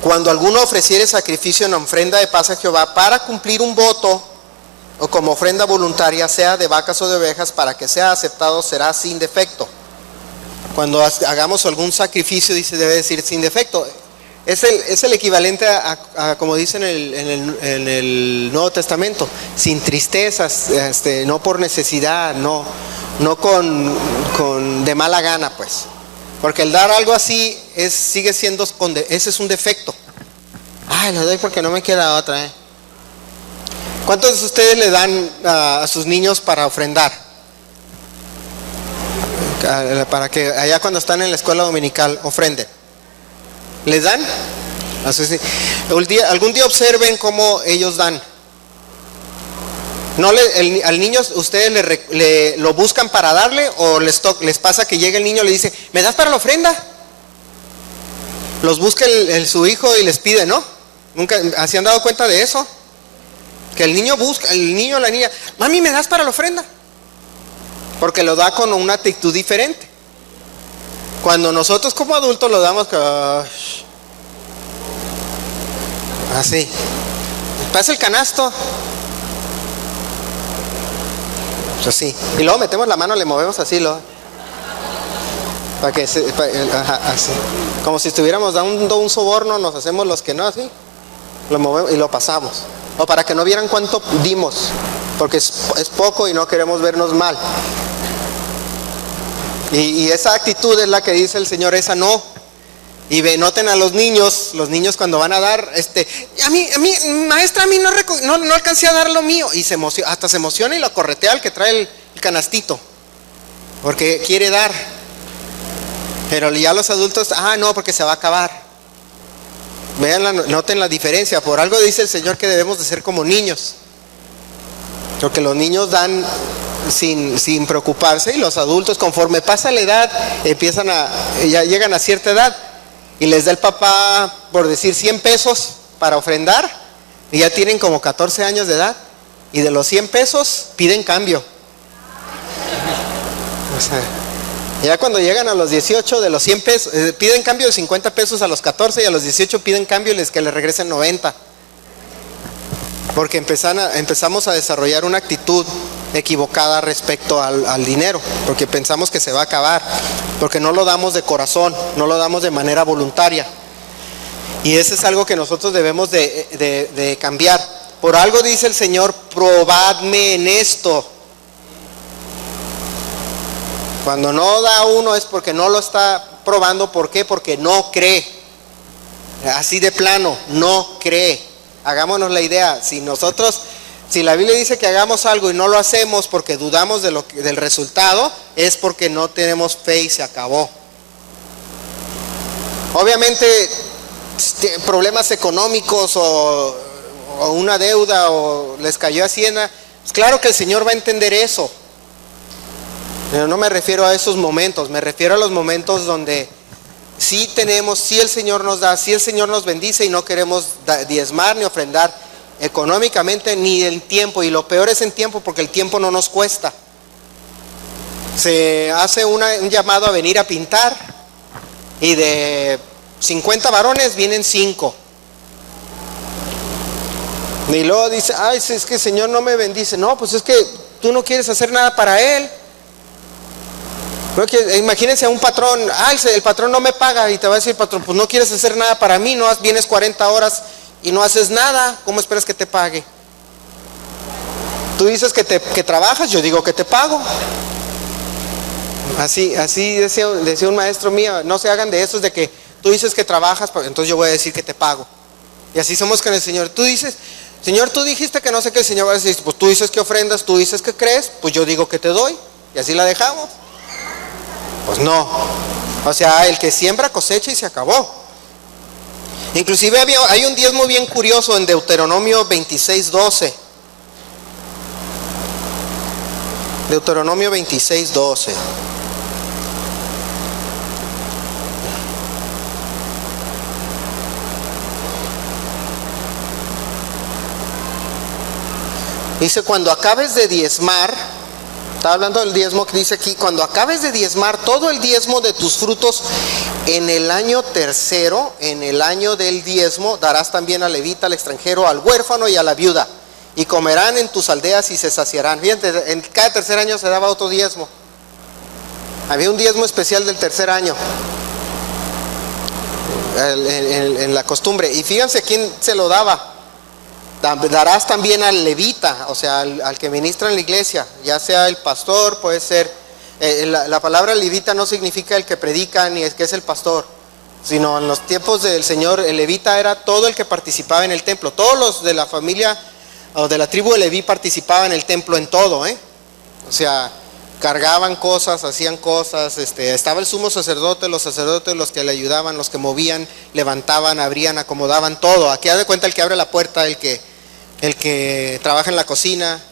cuando alguno ofreciere sacrificio en ofrenda de paz a Jehová para cumplir un voto, o como ofrenda voluntaria, sea de vacas o de ovejas, para que sea aceptado, será sin defecto. Cuando hagamos algún sacrificio, dice, debe decir sin defecto. Es el equivalente a como dice en el Nuevo Testamento, sin tristezas, no por necesidad, no con de mala gana, pues. Porque el dar algo así sigue siendo, ese es un defecto. Ay, lo doy porque no me queda otra. ¿Cuántos de ustedes le dan a sus niños para ofrendar? Para que allá cuando están en la escuela dominical ofrenden. ¿Les dan? Así, algún día observen cómo ellos dan. Al niño ustedes lo buscan para darle, o les pasa que llega el niño y le dice, ¿me das para la ofrenda? Los busca su hijo y les pide, ¿no? ¿Nunca se han dado cuenta de eso? Que el niño o la niña, mami, ¿me das para la ofrenda? Porque lo da con una actitud diferente. Cuando nosotros como adultos lo damos así, pasa el canasto, pues así, y luego metemos la mano, le movemos así, para que así, como si estuviéramos dando un soborno, nos hacemos los que no, así, lo movemos y lo pasamos, o para que no vieran cuánto dimos, porque es poco y no queremos vernos mal. Y esa actitud es la que dice el Señor, esa no. Y noten a los niños cuando van a dar, a mí, maestra, a mí no alcancé a dar lo mío. Y hasta se emociona y lo corretea al que trae el canastito, porque quiere dar. Pero ya los adultos, no, porque se va a acabar. Noten la diferencia. Por algo dice el Señor que debemos de ser como niños. Porque los niños dan sin preocuparse, y los adultos, conforme pasa la edad, ya llegan a cierta edad y les da el papá, por decir, 100 pesos para ofrendar, y ya tienen como 14 años de edad, y de los 100 pesos piden cambio. O sea, ya cuando llegan a los 18, de los 100 pesos piden cambio de 50 pesos a los 14, y a los 18 piden cambio que les regresen 90. Porque empezamos a desarrollar una actitud equivocada respecto al dinero, porque pensamos que se va a acabar, porque no lo damos de corazón, no lo damos de manera voluntaria. Y eso es algo que nosotros debemos de cambiar. Por algo dice el Señor, probadme en esto. Cuando no da uno es porque no lo está probando. ¿Por qué? Porque no cree. Así de plano, no cree. Hagámonos la idea, si la Biblia dice que hagamos algo y no lo hacemos porque dudamos del resultado, es porque no tenemos fe y se acabó. Obviamente, problemas económicos o una deuda o les cayó Hacienda, pues claro que el Señor va a entender eso. Pero no me refiero a esos momentos, me refiero a los momentos donde sí tenemos, sí el Señor nos da, sí el Señor nos bendice y no queremos diezmar ni ofrendar económicamente ni el tiempo. Y lo peor es en tiempo, porque el tiempo no nos cuesta. Se hace un llamado a venir a pintar y de 50 varones vienen 5. Y luego dice, ay, es que el Señor no me bendice. No, pues es que tú no quieres hacer nada para Él. Imagínense a un patrón, el patrón no me paga, y te va a decir, patrón, pues no quieres hacer nada para mí, no vienes 40 horas y no haces nada, ¿cómo esperas que te pague? Tú dices que trabajas, yo digo que te pago. Así decía un maestro mío, no se hagan de esos de que tú dices que trabajas, entonces yo voy a decir que te pago. Y así somos con el Señor. Tú dices, Señor, tú dijiste que no sé qué, el Señor va a decir, pues tú dices que ofrendas, tú dices que crees, pues yo digo que te doy, y así la dejamos. Pues no, o sea, el que siembra cosecha y se acabó. Inclusive hay un diezmo bien curioso en Deuteronomio 26:12. Deuteronomio 26:12. Dice, cuando acabes de diezmar, está hablando del diezmo que dice aquí, cuando acabes de diezmar todo el diezmo de tus frutos en el año tercero, en el año del diezmo, darás también al levita, al extranjero, al huérfano y a la viuda, y comerán en tus aldeas y se saciarán. Fíjate, en cada tercer año se daba otro diezmo. Había un diezmo especial del tercer año en la costumbre. Y fíjense a quién se lo daba. Darás también al levita, o sea, al que ministra en la iglesia, ya sea el pastor, puede ser, la palabra levita no significa el que predica ni el que es el pastor, sino en los tiempos del Señor, el levita era todo el que participaba en el templo. Todos los de la familia o de la tribu de Leví participaban en el templo en todo, o sea, cargaban cosas, hacían cosas, estaba el sumo sacerdote, los sacerdotes, los que le ayudaban, los que movían, levantaban, abrían, acomodaban todo. Aquí haz de cuenta el que abre la puerta, el que trabaja en la cocina,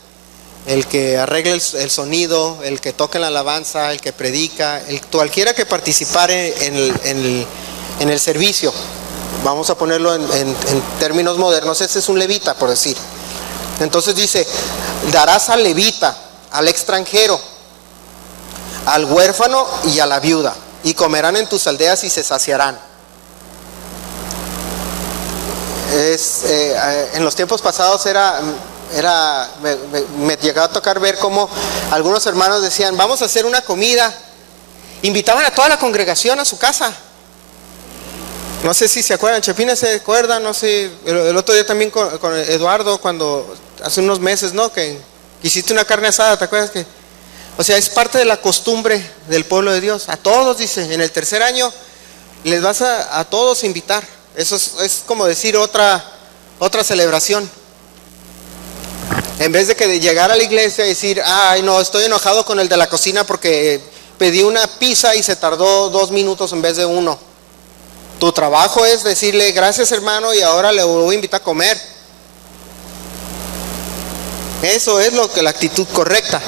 el que arregla el sonido, el que toca en la alabanza, el que predica, cualquiera que participare en el servicio. Vamos a ponerlo en términos modernos, ese es un levita, por decir. Entonces dice, darás al levita, al extranjero, al huérfano y a la viuda, y comerán en tus aldeas y se saciarán. En los tiempos pasados me llegaba a tocar ver cómo algunos hermanos decían, vamos a hacer una comida. Invitaban a toda la congregación a su casa. No sé si se acuerdan, Chepina se acuerda, no sé, el otro día también con Eduardo, cuando hace unos meses, ¿no? Que hiciste una carne asada, ¿te acuerdas? O sea, es parte de la costumbre del pueblo de Dios. A todos, dice, en el tercer año les vas a todos invitar. Eso es como decir otra celebración. En vez de que llegar a la iglesia y decir, ay no, estoy enojado con el de la cocina porque pedí una pizza y se tardó 2 minutos en vez de 1. Tu trabajo es decirle, gracias hermano, y ahora le voy a invitar a comer. Eso es la actitud correcta.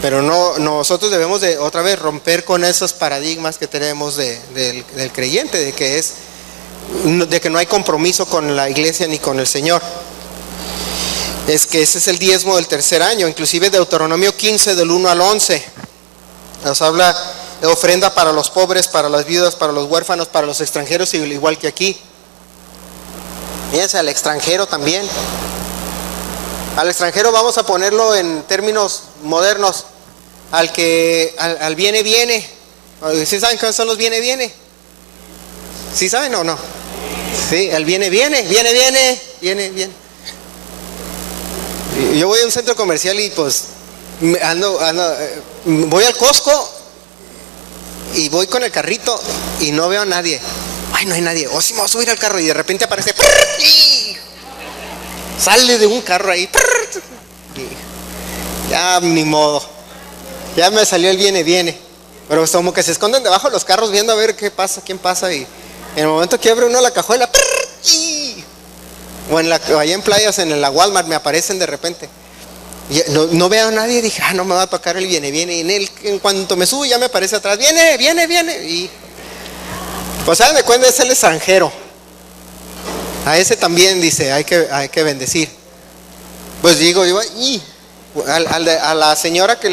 Pero no, nosotros debemos de otra vez romper con esos paradigmas que tenemos del creyente, de que no hay compromiso con la iglesia ni con el Señor. Es que ese es el diezmo del tercer año. Inclusive Deuteronomio 15 del 1 al 11 nos habla de ofrenda para los pobres, para las viudas, para los huérfanos, para los extranjeros, igual que aquí. Fíjense, al extranjero también. Al extranjero vamos a ponerlo en términos modernos, al viene. ¿Sí saben qué son los viene? ¿Sí saben o no? Sí, el viene. Yo voy a un centro comercial y pues voy al Costco y voy con el carrito y no veo a nadie. ay, no hay nadie, sí me voy a subir al carro, y de repente aparece, y sale de un carro ahí, y ya ni modo, ya me salió el viene, pero como que se esconden debajo de los carros viendo a ver qué pasa, quién pasa, y en el momento que abre uno la cajuela, o allá en playas, en la Walmart, me aparecen de repente. Y no veo a nadie, dije, no me va a tocar el viene, y en cuanto me subo ya me aparece atrás, viene, y pues hagan de cuenta, es el extranjero. A ese también dice, hay que bendecir. Pues digo, a la señora que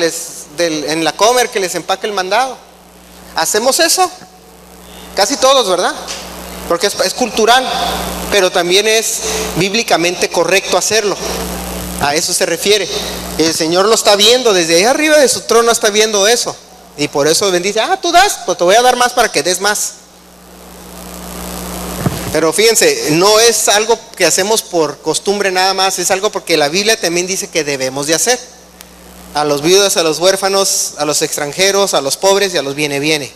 en la comer que les empaque el mandado. ¿Hacemos eso? Casi todos, ¿verdad? Porque es cultural, pero también es bíblicamente correcto hacerlo. A eso se refiere. El Señor lo está viendo, desde ahí arriba de su trono está viendo eso. Y por eso bendice, tú das, pues te voy a dar más para que des más. Pero fíjense, no es algo que hacemos por costumbre nada más, es algo porque la Biblia también dice que debemos de hacer. A los viudos, a los huérfanos, a los extranjeros, a los pobres y a los viene.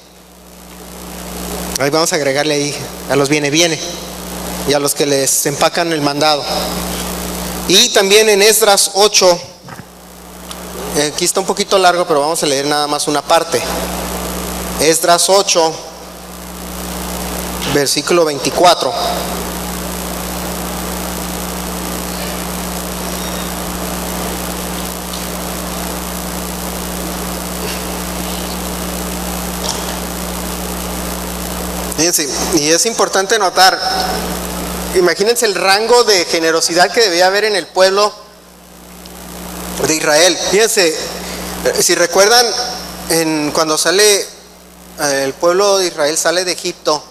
Ahí vamos a agregarle ahí, a los viene. Y a los que les empacan el mandado. Y también en Esdras 8, aquí está un poquito largo, pero vamos a leer nada más una parte. Esdras 8, versículo 24. Fíjense, y es importante notar, imagínense el rango de generosidad que debía haber en el pueblo de Israel. Fíjense, si recuerdan, cuando sale el pueblo de Israel, sale de Egipto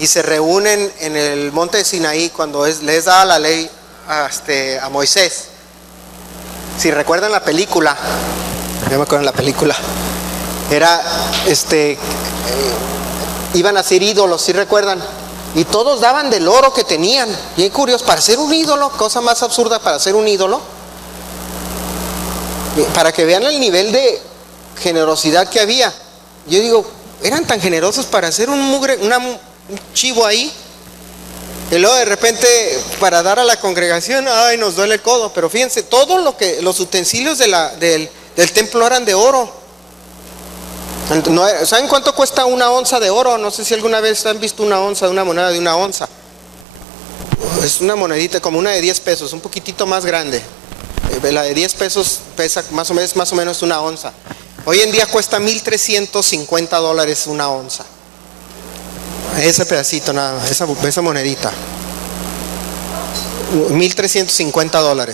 y se reúnen en el monte de Sinaí cuando les da la ley a Moisés. Si recuerdan la película, yo me acuerdo en la película, era iban a ser ídolos, ¿sí recuerdan? Y todos daban del oro que tenían. Bien curioso, para ser un ídolo, cosa más absurda para ser un ídolo. Para que vean el nivel de generosidad que había. Yo digo, eran tan generosos para hacer un chivo ahí. Y luego de repente, para dar a la congregación, nos duele el codo. Pero fíjense, todo los utensilios del templo eran de oro. ¿Saben cuánto cuesta una onza de oro? No sé si alguna vez han visto una moneda de una onza. Es una monedita como una de 10 pesos, un poquitito más grande. La de 10 pesos pesa más o menos una onza. Hoy en día cuesta $1,350 una onza. Ese pedacito nada, esa monedita. $1,350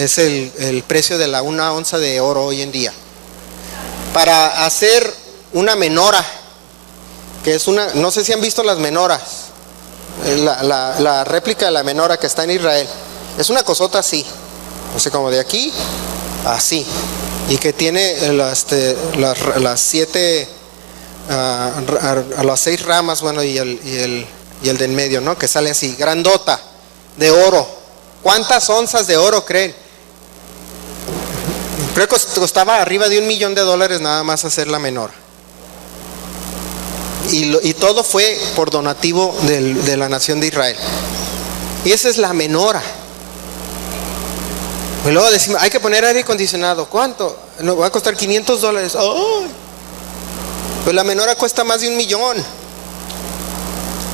es el precio de una onza de oro hoy en día. Para hacer una menora, que es no sé si han visto las menoras, la réplica de la menora que está en Israel, es una cosota así, no sé, como de aquí, así, y que tiene las 7, las 6 ramas, bueno, y el del medio, ¿no? Que sale así, grandota, de oro. ¿Cuántas onzas de oro creen? Creo que costaba arriba de $1 millón nada más hacer la menora. Y todo fue por donativo de la nación de Israel. Y esa es la menora. Y luego decimos, hay que poner aire acondicionado. ¿Cuánto? No, va a costar $500. ¡Oh! Pues la menora cuesta más de $1 millón.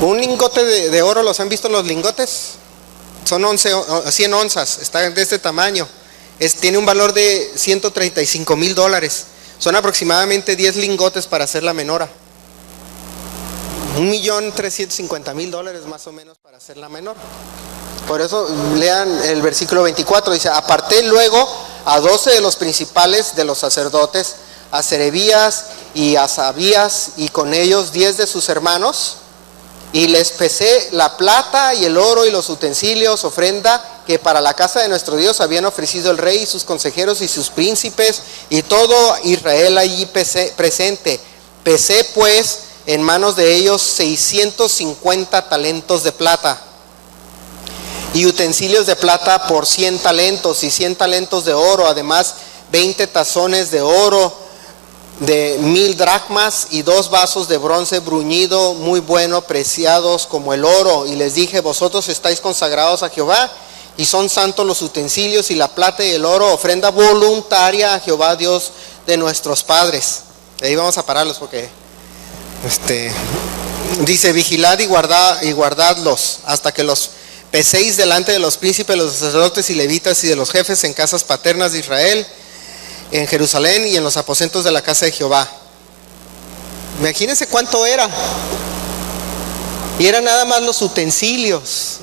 Un lingote de oro, ¿los han visto los lingotes? Son 100 onzas, está de este tamaño. Tiene un valor de $135,000. Son aproximadamente 10 lingotes para hacer la menora. $1,350,000 más o menos para hacer la menora. Por eso lean el versículo 24, dice: aparté luego a 12 de los principales de los sacerdotes, a Serebías y a Asabías, y con ellos 10 de sus hermanos, y les pesé la plata y el oro y los utensilios, ofrenda que para la casa de nuestro Dios habían ofrecido el rey y sus consejeros y sus príncipes y todo Israel allí presente. Pesé pues en manos de ellos 650 talentos de plata y utensilios de plata por 100 talentos y 100 talentos de oro, además 20 tazones de oro de 1000 dracmas y 2 vasos de bronce bruñido, muy bueno, preciados como el oro. Y les dije, vosotros estáis consagrados a Jehová, y son santos los utensilios, y la plata y el oro, ofrenda voluntaria a Jehová, Dios de nuestros padres. Ahí vamos a pararlos porque dice, vigilad y guardadlos hasta que los peséis delante de los príncipes, los sacerdotes y levitas y de los jefes en casas paternas de Israel, en Jerusalén y en los aposentos de la casa de Jehová. Imagínense cuánto era. Y eran nada más los utensilios.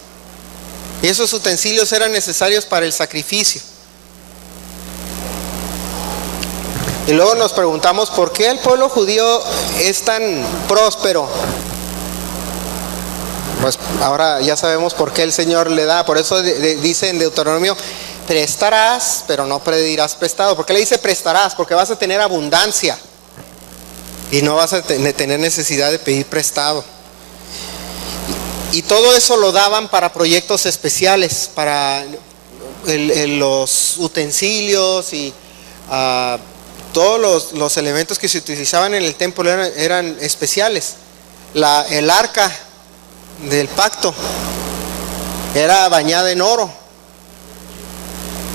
Y esos utensilios eran necesarios para el sacrificio. Y luego nos preguntamos por qué el pueblo judío es tan próspero. Pues ahora ya sabemos por qué el Señor le da. Por eso dice en Deuteronomio, prestarás, pero no pedirás prestado. ¿Por qué le dice prestarás? Porque vas a tener abundancia y no vas a tener necesidad de pedir prestado. Y todo eso lo daban para proyectos especiales, para los utensilios y todos los elementos que se utilizaban en el templo eran especiales. El arca del pacto era bañada en oro.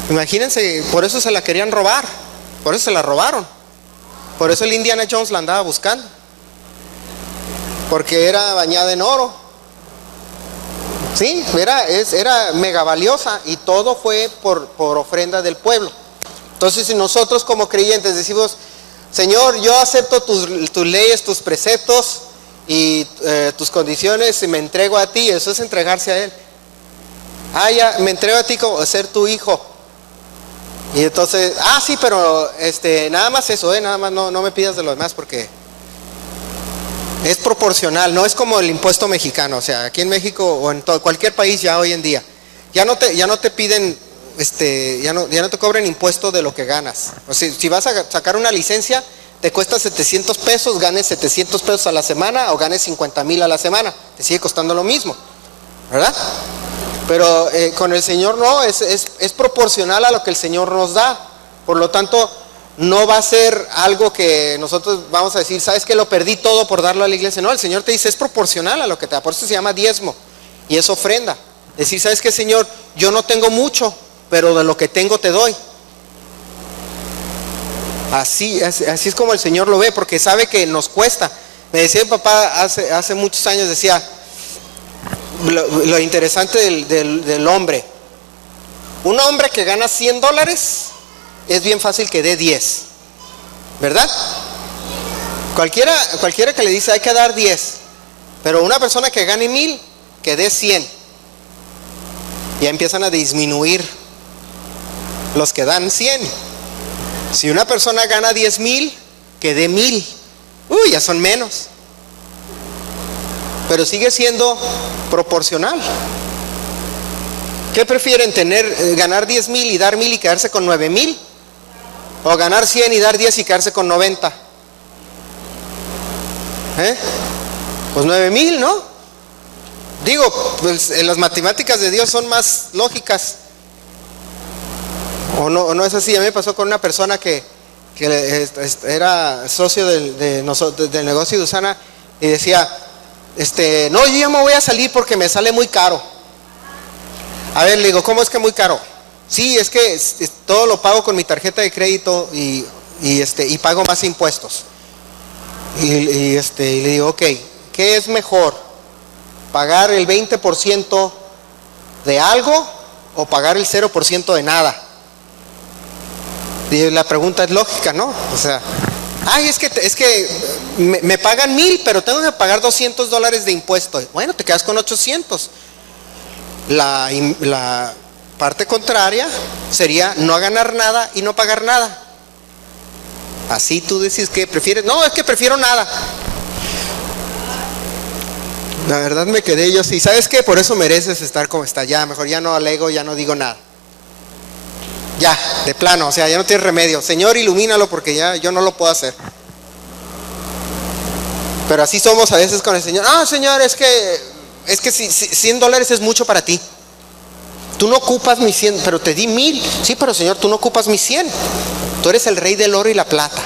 Imagínense, por eso se la querían robar, por eso se la robaron, por eso el Indiana Jones la andaba buscando, porque era bañada en oro. Sí, era mega valiosa, y todo fue por ofrenda del pueblo. Entonces, si nosotros como creyentes decimos, Señor, yo acepto tus leyes, tus preceptos y tus condiciones, y me entrego a ti, eso es entregarse a Él. Ya, me entrego a ti como ser tu hijo. Y entonces, sí, pero nada más eso, nada más no me pidas de lo demás, porque es proporcional, no es como el impuesto mexicano. O sea, aquí en México o en cualquier país ya hoy en día, ya no te piden, ya no te cobran impuesto de lo que ganas. O sea, si vas a sacar una licencia, te cuesta 700 pesos, ganes 700 pesos a la semana o ganes 50,000 a la semana, te sigue costando lo mismo, ¿verdad? Pero con el Señor no, es proporcional a lo que el Señor nos da. Por lo tanto, no va a ser algo que nosotros vamos a decir, ¿sabes qué? Lo perdí todo por darlo a la iglesia. No, el Señor te dice, es proporcional a lo que te da. Por eso se llama diezmo y es ofrenda. Decir, ¿sabes qué, Señor? Yo no tengo mucho, pero de lo que tengo te doy. Así es como el Señor lo ve, porque sabe que nos cuesta. Me decía mi papá hace muchos años, decía, lo interesante del hombre. Un hombre que gana $100 es bien fácil que dé 10, ¿verdad? Cualquiera que le dice hay que dar 10, pero una persona que gane 1000, que dé 100. Ya empiezan a disminuir los que dan 100. Si una persona gana 10,000, que dé 1000, ya son menos. Pero sigue siendo proporcional. ¿Qué prefieren ganar 10,000 y dar 1000 y quedarse con 9,000? ¿O ganar 100 y dar 10 y quedarse con 90? Pues 9,000, ¿no? Digo, pues las matemáticas de Dios son más lógicas. ¿O no es así? A mí me pasó con una persona que era socio del negocio de Usana, y decía, no, yo ya me voy a salir porque me sale muy caro. A ver, le digo, ¿cómo es que muy caro? Sí, es que todo lo pago con mi tarjeta de crédito y pago más impuestos. Y le digo, ok, ¿qué es mejor? ¿Pagar el 20% de algo o pagar el 0% de nada? Y la pregunta es lógica, ¿no? O sea, es que me pagan 1000, pero tengo que pagar $200 de impuesto. Bueno, te quedas con 800. La parte contraria sería no ganar nada y no pagar nada. Así tú decís que prefieres. No, es que prefiero nada. La verdad me quedé yo así. ¿Sabes qué? Por eso mereces estar como está. Ya, mejor ya no alego, ya no digo nada. Ya, de plano, o sea, ya no tienes remedio. Señor, ilumínalo porque ya yo no lo puedo hacer. Pero así somos a veces con el Señor. Señor, es que $100 es mucho para ti. Tú no ocupas mis 100, pero te di 1000. Sí, pero Señor, tú no ocupas mis 100. Tú eres el rey del oro y la plata.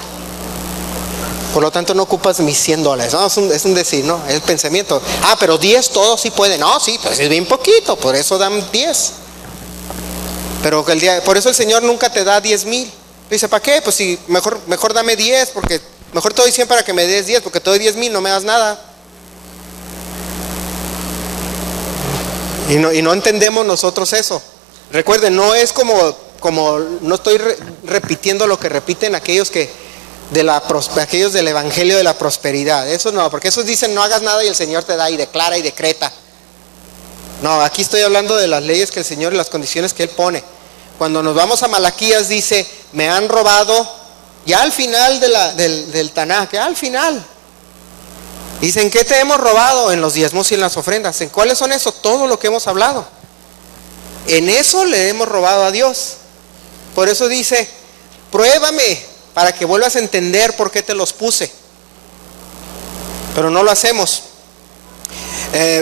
Por lo tanto no ocupas mis $100. No, es un decir, ¿no? Es el pensamiento. Pero 10 todos sí pueden. No, sí, pues es bien poquito, por eso dan 10. Pero por eso el Señor nunca te da 10,000. Dice, ¿para qué? Pues si mejor dame 10, porque mejor te doy 100 para que me des 10, porque te doy 10,000, no me das nada. Y no entendemos nosotros eso. Recuerden, no es como no estoy repitiendo lo que repiten aquellos aquellos del evangelio de la prosperidad. Eso no, porque esos dicen no hagas nada y el Señor te da y declara y decreta. No, aquí estoy hablando de las leyes que el Señor y las condiciones que Él pone. Cuando nos vamos a Malaquías dice, me han robado, ya al final del Tanaj, ya al final. Dicen, ¿qué te hemos robado? En los diezmos y en las ofrendas. ¿En cuáles son eso? Todo lo que hemos hablado. En eso le hemos robado a Dios. Por eso dice, pruébame para que vuelvas a entender por qué te los puse. Pero no lo hacemos.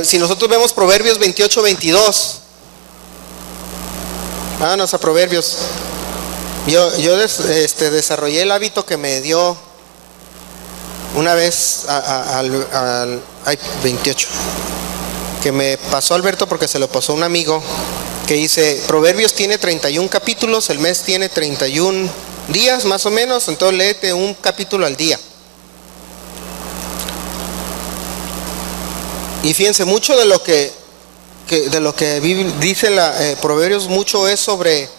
Si nosotros vemos Proverbios 28-22, vámonos a Proverbios. Yo desarrollé el hábito que me dio una vez al 28, que me pasó Alberto porque se lo pasó un amigo, que dice, Proverbios tiene 31 capítulos, el mes tiene 31 días más o menos, entonces léete un capítulo al día. Y fíjense, mucho de lo que dice Proverbios, mucho es sobre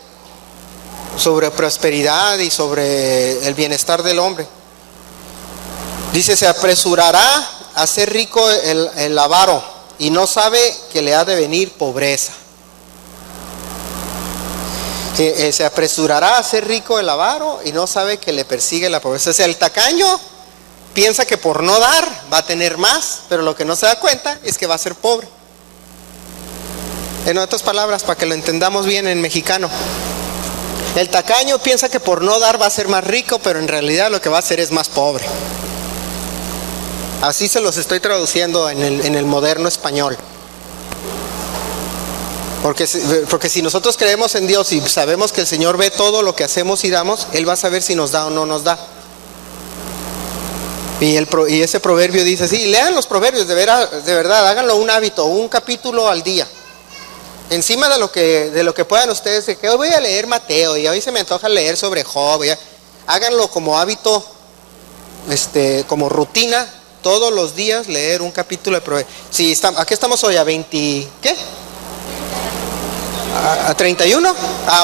prosperidad y sobre el bienestar del hombre. Dice, se apresurará a ser rico el avaro y no sabe que le ha de venir pobreza. Se apresurará a ser rico el avaro y no sabe que le persigue la pobreza. O sea, el tacaño piensa que por no dar va a tener más, pero lo que no se da cuenta es que va a ser pobre. En otras palabras, para que lo entendamos bien en mexicano, el tacaño piensa que por no dar va a ser más rico, pero en realidad lo que va a hacer es más pobre. Así se los estoy traduciendo en el moderno español. Porque si nosotros creemos en Dios y sabemos que el Señor ve todo lo que hacemos y damos, Él va a saber si nos da o no nos da. Y ese proverbio dice, sí, lean los proverbios, de verdad, háganlo un hábito, un capítulo al día. Encima de lo que puedan ustedes, que hoy voy a leer Mateo y hoy se me antoja leer sobre Job, háganlo como hábito, como rutina, todos los días leer un capítulo de proverbios. Si aquí estamos hoy a 20, ¿qué? ¿A 31?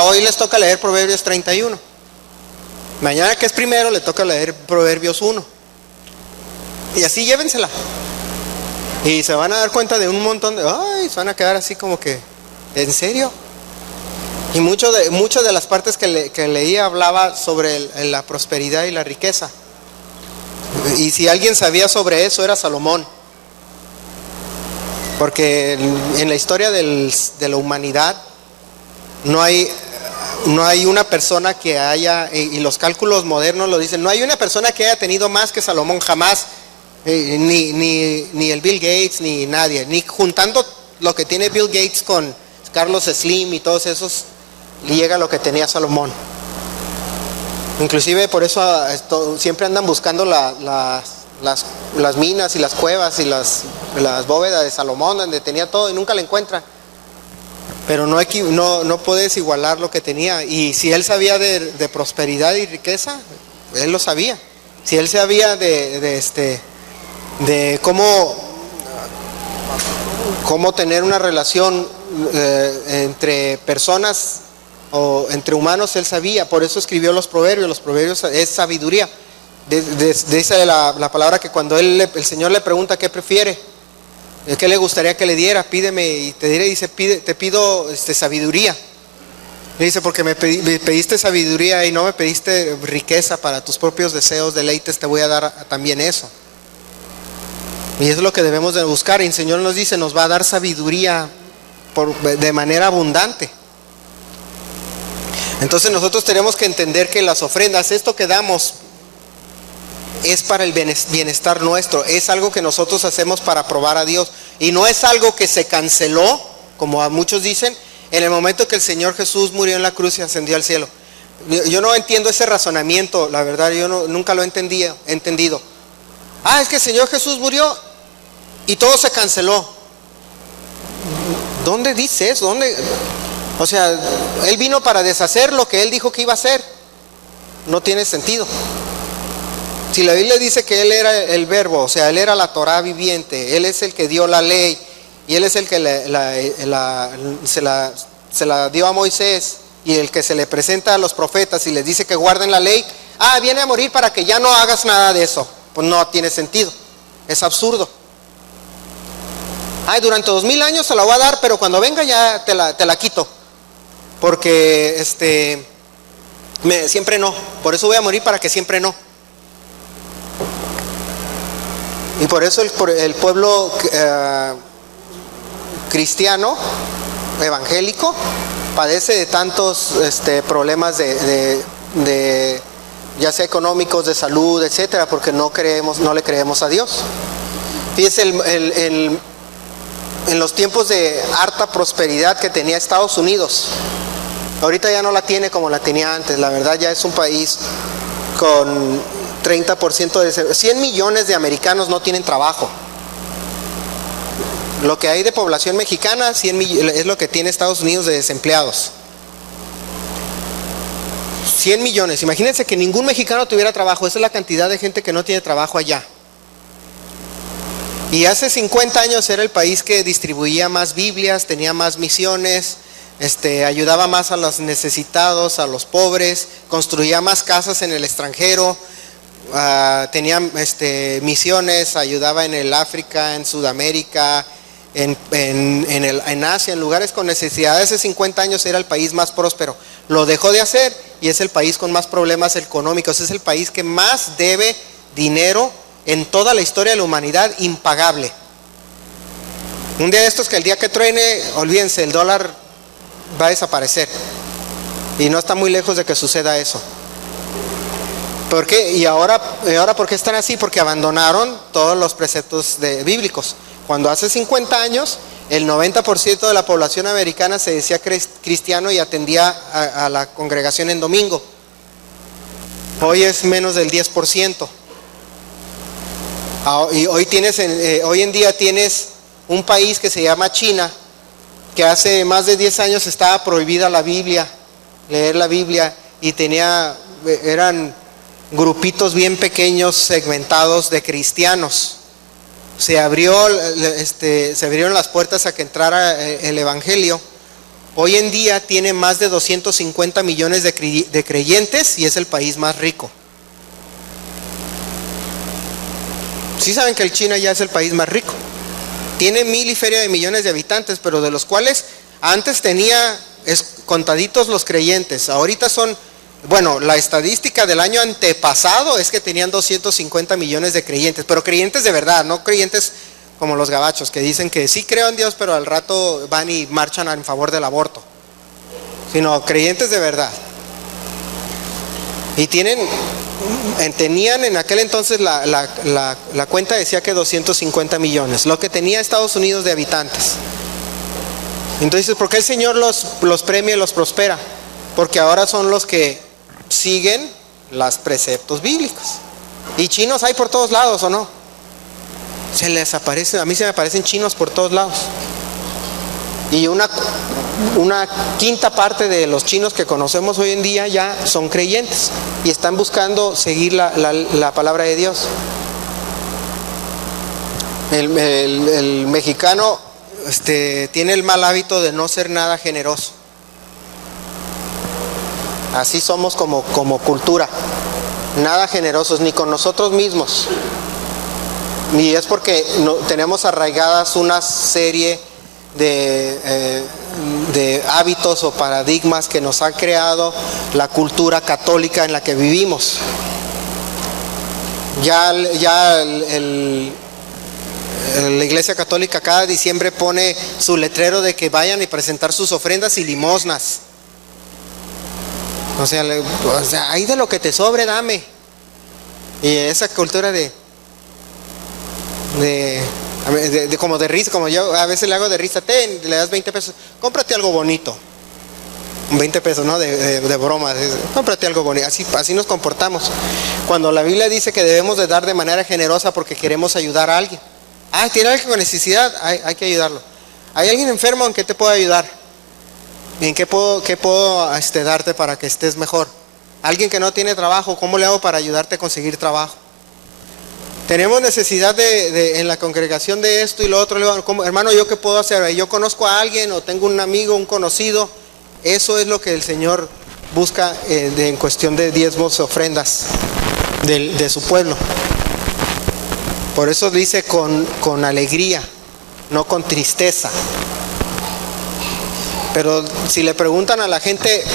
Hoy les toca leer Proverbios 31. Mañana, que es primero, le toca leer Proverbios 1. Y así llévensela. Y se van a dar cuenta de un montón se van a quedar así como que, ¿en serio? Y muchas de las partes que leí hablaba sobre la prosperidad y la riqueza. Y si alguien sabía sobre eso era Salomón. Porque en la historia de la humanidad no hay una persona que haya, y los cálculos modernos lo dicen, no hay una persona que haya tenido más que Salomón jamás, ni el Bill Gates, ni nadie, ni juntando lo que tiene Bill Gates con Carlos Slim y todos esos, llega a lo que tenía Salomón. Inclusive por eso siempre andan buscando las minas y las cuevas y las bóvedas de Salomón, donde tenía todo y nunca la encuentran. Pero no puedes igualar lo que tenía. Y si él sabía de prosperidad y riqueza, él lo sabía. Si él sabía de cómo tener una relación entre personas o entre humanos, él sabía. Por eso escribió los proverbios. Los proverbios es sabiduría. Dice la palabra que cuando el Señor le pregunta qué prefiere, qué le gustaría que le diera, pídeme y te diré. Dice, te pido sabiduría. Le dice, porque me pediste sabiduría y no me pediste riqueza para tus propios deseos, deleites, te voy a dar también eso. Y eso es lo que debemos de buscar. Y el Señor nos dice, nos va a dar sabiduría de manera abundante. Entonces nosotros tenemos que entender que las ofrendas, esto que damos, es para el bienestar nuestro, es algo que nosotros hacemos para probar a Dios, y no es algo que se canceló, como a muchos dicen, en el momento que el Señor Jesús murió en la cruz y ascendió al cielo. Yo no entiendo ese razonamiento, la verdad, yo nunca lo he entendido, Es que el Señor Jesús murió y todo se canceló. ¿Dónde dice eso? ¿Dónde? O sea, Él vino para deshacer lo que Él dijo que iba a hacer. No tiene sentido. Si la Biblia dice que Él era el verbo, o sea, Él era la Torá viviente, Él es el que dio la ley y Él es el que se la dio a Moisés y el que se le presenta a los profetas y les dice que guarden la ley, viene a morir para que ya no hagas nada de eso. Pues no tiene sentido, es absurdo. Durante 2000 años se la voy a dar, pero cuando venga ya te la quito, porque siempre no, por eso voy a morir para que siempre no. Y por eso el pueblo cristiano, evangélico, padece de tantos problemas de ya sea económicos, de salud, etcétera, porque no le creemos a Dios. Fíjense en los tiempos de harta prosperidad que tenía Estados Unidos, ahorita ya no la tiene como la tenía antes. La verdad ya es un país con 30% de 100 millones de americanos no tienen trabajo. Lo que hay de población mexicana es lo que tiene Estados Unidos de desempleados. 100 millones. Imagínense que ningún mexicano tuviera trabajo. Esa es la cantidad de gente que no tiene trabajo allá. Y hace 50 años era el país que distribuía más Biblias, tenía más misiones, ayudaba más a los necesitados, a los pobres, construía más casas en el extranjero, tenía misiones, ayudaba en el África, en Sudamérica, en Asia, en lugares con necesidad. Hace 50 años era el país más próspero. Lo dejó de hacer y es el país con más problemas económicos. Es el país que más debe dinero en toda la historia de la humanidad, impagable. Un día de estos, que el día que truene, olvídense, el dólar va a desaparecer. Y no está muy lejos de que suceda eso. ¿Por qué? ¿Y ahora por qué están así? Porque abandonaron todos los preceptos bíblicos. Cuando hace 50 años, el 90% de la población americana se decía cristiano y atendía a la congregación en domingo. Hoy es menos del 10%. Y hoy en día tienes un país que se llama China, que hace más de 10 años estaba prohibida la Biblia, leer la Biblia, y eran grupitos bien pequeños, segmentados de cristianos. Se abrieron las puertas a que entrara el evangelio. Hoy en día tiene más de 250 millones de creyentes y es el país más rico. Sí saben que el China ya es el país más rico. Tiene 1000 y feria de millones de habitantes, pero de los cuales antes tenía contaditos los creyentes. Ahorita la estadística del año antepasado es que tenían 250 millones de creyentes, pero creyentes de verdad, no creyentes como los gabachos que dicen que sí creo en Dios, pero al rato van y marchan en favor del aborto, sino creyentes de verdad. Y tenían en aquel entonces la cuenta decía que 250 millones, lo que tenía Estados Unidos de habitantes. Entonces, ¿por qué el Señor los premia y los prospera? Porque ahora son los que siguen los preceptos bíblicos. Y chinos hay por todos lados, ¿o no? A mí se me aparecen chinos por todos lados. Y una quinta parte de los chinos que conocemos hoy en día ya son creyentes y están buscando seguir la palabra de Dios. El mexicano tiene el mal hábito de no ser nada generoso. Así somos como cultura, nada generosos, ni con nosotros mismos. Y es porque tenemos arraigadas una serie de hábitos o paradigmas que nos ha creado la cultura católica en la que vivimos. Ya la Iglesia Católica cada diciembre pone su letrero de que vayan y presentar sus ofrendas y limosnas. O sea, ahí de lo que te sobre, dame. Y esa cultura como de risa, como yo a veces le hago de risa, le das 20 pesos, cómprate algo bonito. 20 pesos, ¿no? De broma. Cómprate algo bonito. Así nos comportamos. Cuando la Biblia dice que debemos de dar de manera generosa porque queremos ayudar a alguien. Tiene alguien con necesidad, hay que ayudarlo. ¿Hay alguien enfermo? ¿En qué te puedo ayudar? ¿En qué puedo darte para que estés mejor? Alguien que no tiene trabajo, ¿cómo le hago para ayudarte a conseguir trabajo? Tenemos necesidad en la congregación de esto y lo otro. Le digo, hermano, ¿yo qué puedo hacer? Yo conozco a alguien o tengo un amigo, un conocido. Eso es lo que el Señor busca en cuestión de diezmos, ofrendas de su pueblo. Por eso dice con alegría, no con tristeza. Pero si le preguntan a la gente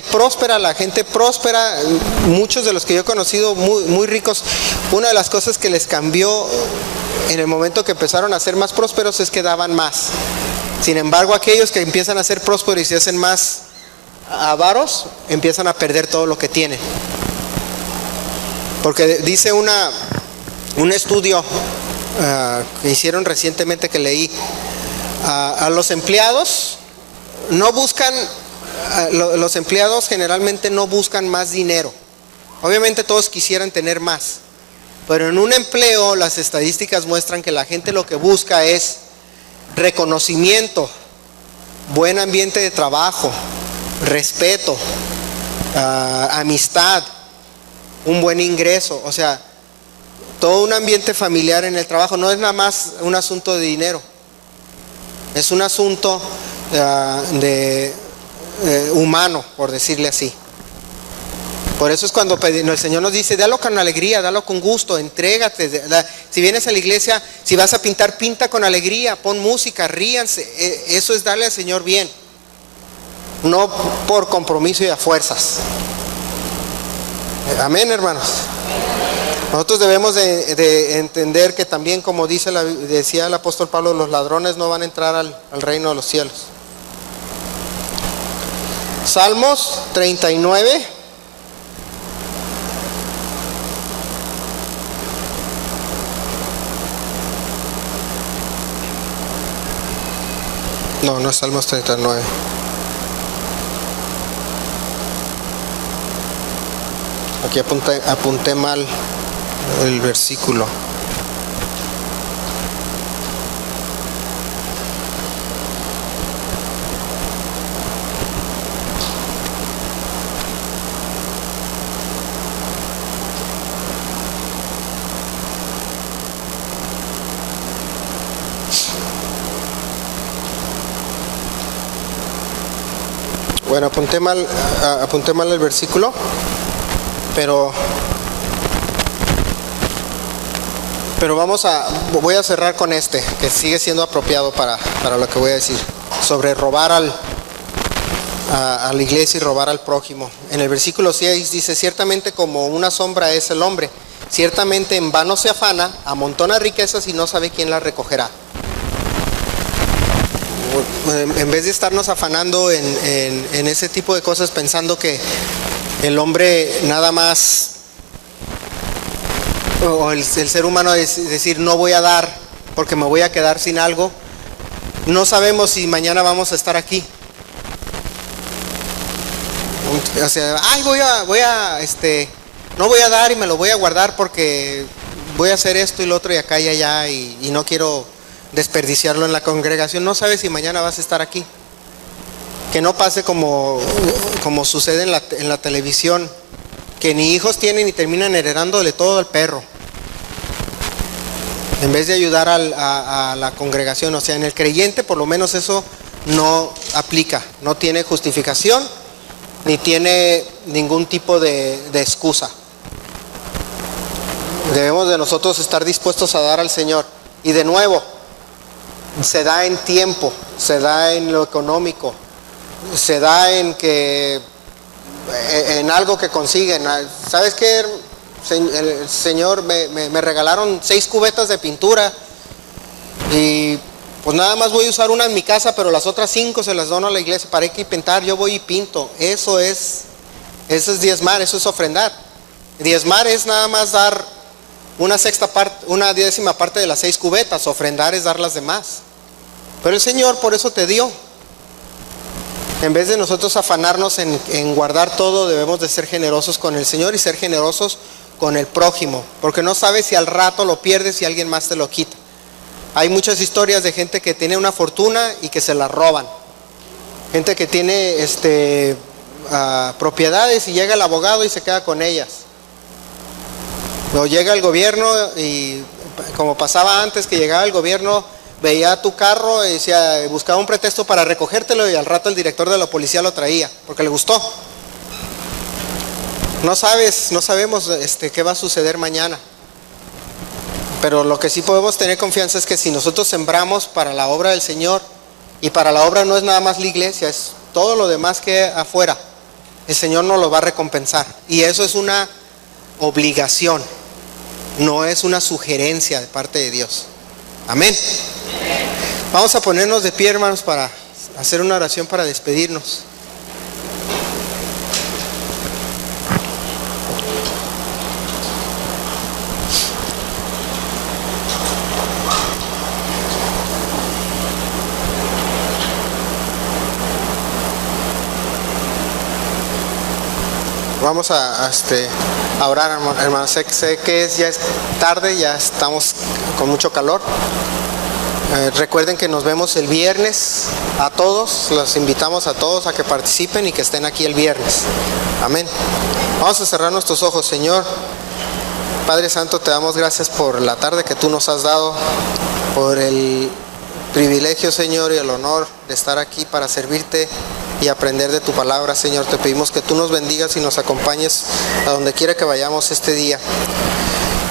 próspera, muchos de los que yo he conocido muy, muy ricos, una de las cosas que les cambió en el momento que empezaron a ser más prósperos es que daban más. Sin embargo, aquellos que empiezan a ser prósperos y se hacen más avaros, empiezan a perder todo lo que tienen. Porque dice un estudio que hicieron recientemente, que leí, a los empleados no buscan, los empleados generalmente no buscan más dinero. Obviamente todos quisieran tener más, pero en un empleo las estadísticas muestran que la gente lo que busca es reconocimiento, buen ambiente de trabajo, respeto, amistad, un buen ingreso. O sea, todo un ambiente familiar en el trabajo. No es nada más un asunto de dinero, es un asunto humano, por decirle así. Por eso es cuando el Señor nos dice, dalo con alegría, dalo con gusto, entrégate. Si vienes a la iglesia, si vas a pintar, pinta con alegría, pon música, ríanse. Eso es darle al Señor bien, no por compromiso y a fuerzas. Amén, hermanos. Nosotros debemos de entender que también, como decía el apóstol Pablo, los ladrones no van a entrar al reino de los cielos. Salmos 39. No es Salmos 39. Aquí apunté mal el versículo. Bueno, apunté mal el versículo, pero voy a cerrar con este, que sigue siendo apropiado para lo que voy a decir, sobre robar a la iglesia y robar al prójimo. En el versículo 6 dice, ciertamente como una sombra es el hombre, ciertamente en vano se afana, amontona riquezas y no sabe quién las recogerá. En vez de estarnos afanando en ese tipo de cosas, pensando que el hombre nada más, o el ser humano es decir, no voy a dar porque me voy a quedar sin algo, no sabemos si mañana vamos a estar aquí. O sea, no voy a dar y me lo voy a guardar porque voy a hacer esto y lo otro y acá y allá y no quiero desperdiciarlo en la congregación. No sabes si mañana vas a estar aquí. Que no pase como sucede en la televisión, que ni hijos tienen y terminan heredándole todo al perro, en vez de ayudar a la congregación. O sea, en el creyente por lo menos eso no aplica, no tiene justificación ni tiene ningún tipo de excusa. Debemos de nosotros estar dispuestos a dar al Señor. Y de nuevo, se da en tiempo, se da en lo económico, se da en algo que consiguen. ¿Sabes qué? El Señor me regalaron 6 cubetas de pintura y pues nada más voy a usar una en mi casa, pero las otras 5 se las dono a la iglesia para que pintar. Yo voy y pinto. Eso es diezmar, eso es ofrendar. Diezmar es nada más dar una 10ª parte de las 6 cubetas. Ofrendar es dar las demás. Pero el Señor por eso te dio. En vez de nosotros afanarnos en guardar todo, debemos de ser generosos con el Señor y ser generosos con el prójimo, porque no sabes si al rato lo pierdes y alguien más te lo quita. Hay muchas historias de gente que tiene una fortuna y que se la roban. Gente que tiene propiedades y llega el abogado y se queda con ellas. O llega el gobierno y como pasaba antes, que llegaba el gobierno, veía tu carro y decía, buscaba un pretexto para recogértelo y al rato el director de la policía lo traía porque le gustó. No sabemos qué va a suceder mañana. Pero lo que sí podemos tener confianza es que si nosotros sembramos para la obra del Señor, y para la obra no es nada más la iglesia, es todo lo demás que afuera, el Señor nos lo va a recompensar. Y eso es una obligación, no es una sugerencia de parte de Dios. Amén. Vamos a ponernos de pie, hermanos, para hacer una oración para despedirnos. Vamos a orar, hermanos. Sé que ya es tarde, ya estamos con mucho calor. Recuerden que nos vemos el viernes. A todos, los invitamos a todos a que participen y que estén aquí el viernes. Amén. Vamos a cerrar nuestros ojos. Señor, Padre Santo, te damos gracias por la tarde que tú nos has dado, por el privilegio, Señor, y el honor de estar aquí para servirte y aprender de tu palabra, Señor. Te pedimos que tú nos bendigas y nos acompañes a donde quiera que vayamos este día.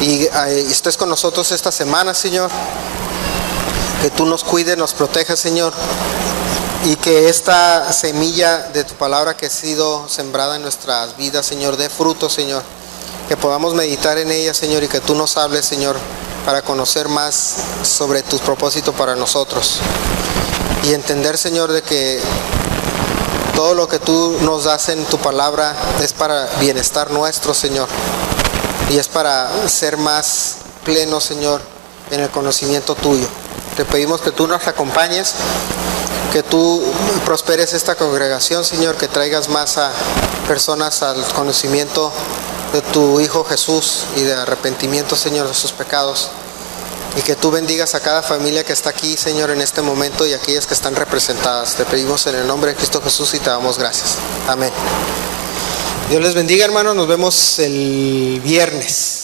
Y estés con nosotros esta semana, Señor. Que tú nos cuides, nos protejas, Señor. Y que esta semilla de tu palabra que ha sido sembrada en nuestras vidas, Señor, dé fruto, Señor. Que podamos meditar en ella, Señor, y que tú nos hables, Señor, para conocer más sobre tus propósitos para nosotros. Y entender, Señor, de que todo lo que tú nos das en tu palabra es para bienestar nuestro, Señor. Y es para ser más plenos, Señor, en el conocimiento tuyo. Te pedimos que tú nos acompañes, que tú prosperes esta congregación, Señor, que traigas más a personas al conocimiento de tu Hijo Jesús y de arrepentimiento, Señor, de sus pecados. Y que tú bendigas a cada familia que está aquí, Señor, en este momento y aquellas que están representadas. Te pedimos en el nombre de Cristo Jesús y te damos gracias. Amén. Dios les bendiga, hermanos. Nos vemos el viernes.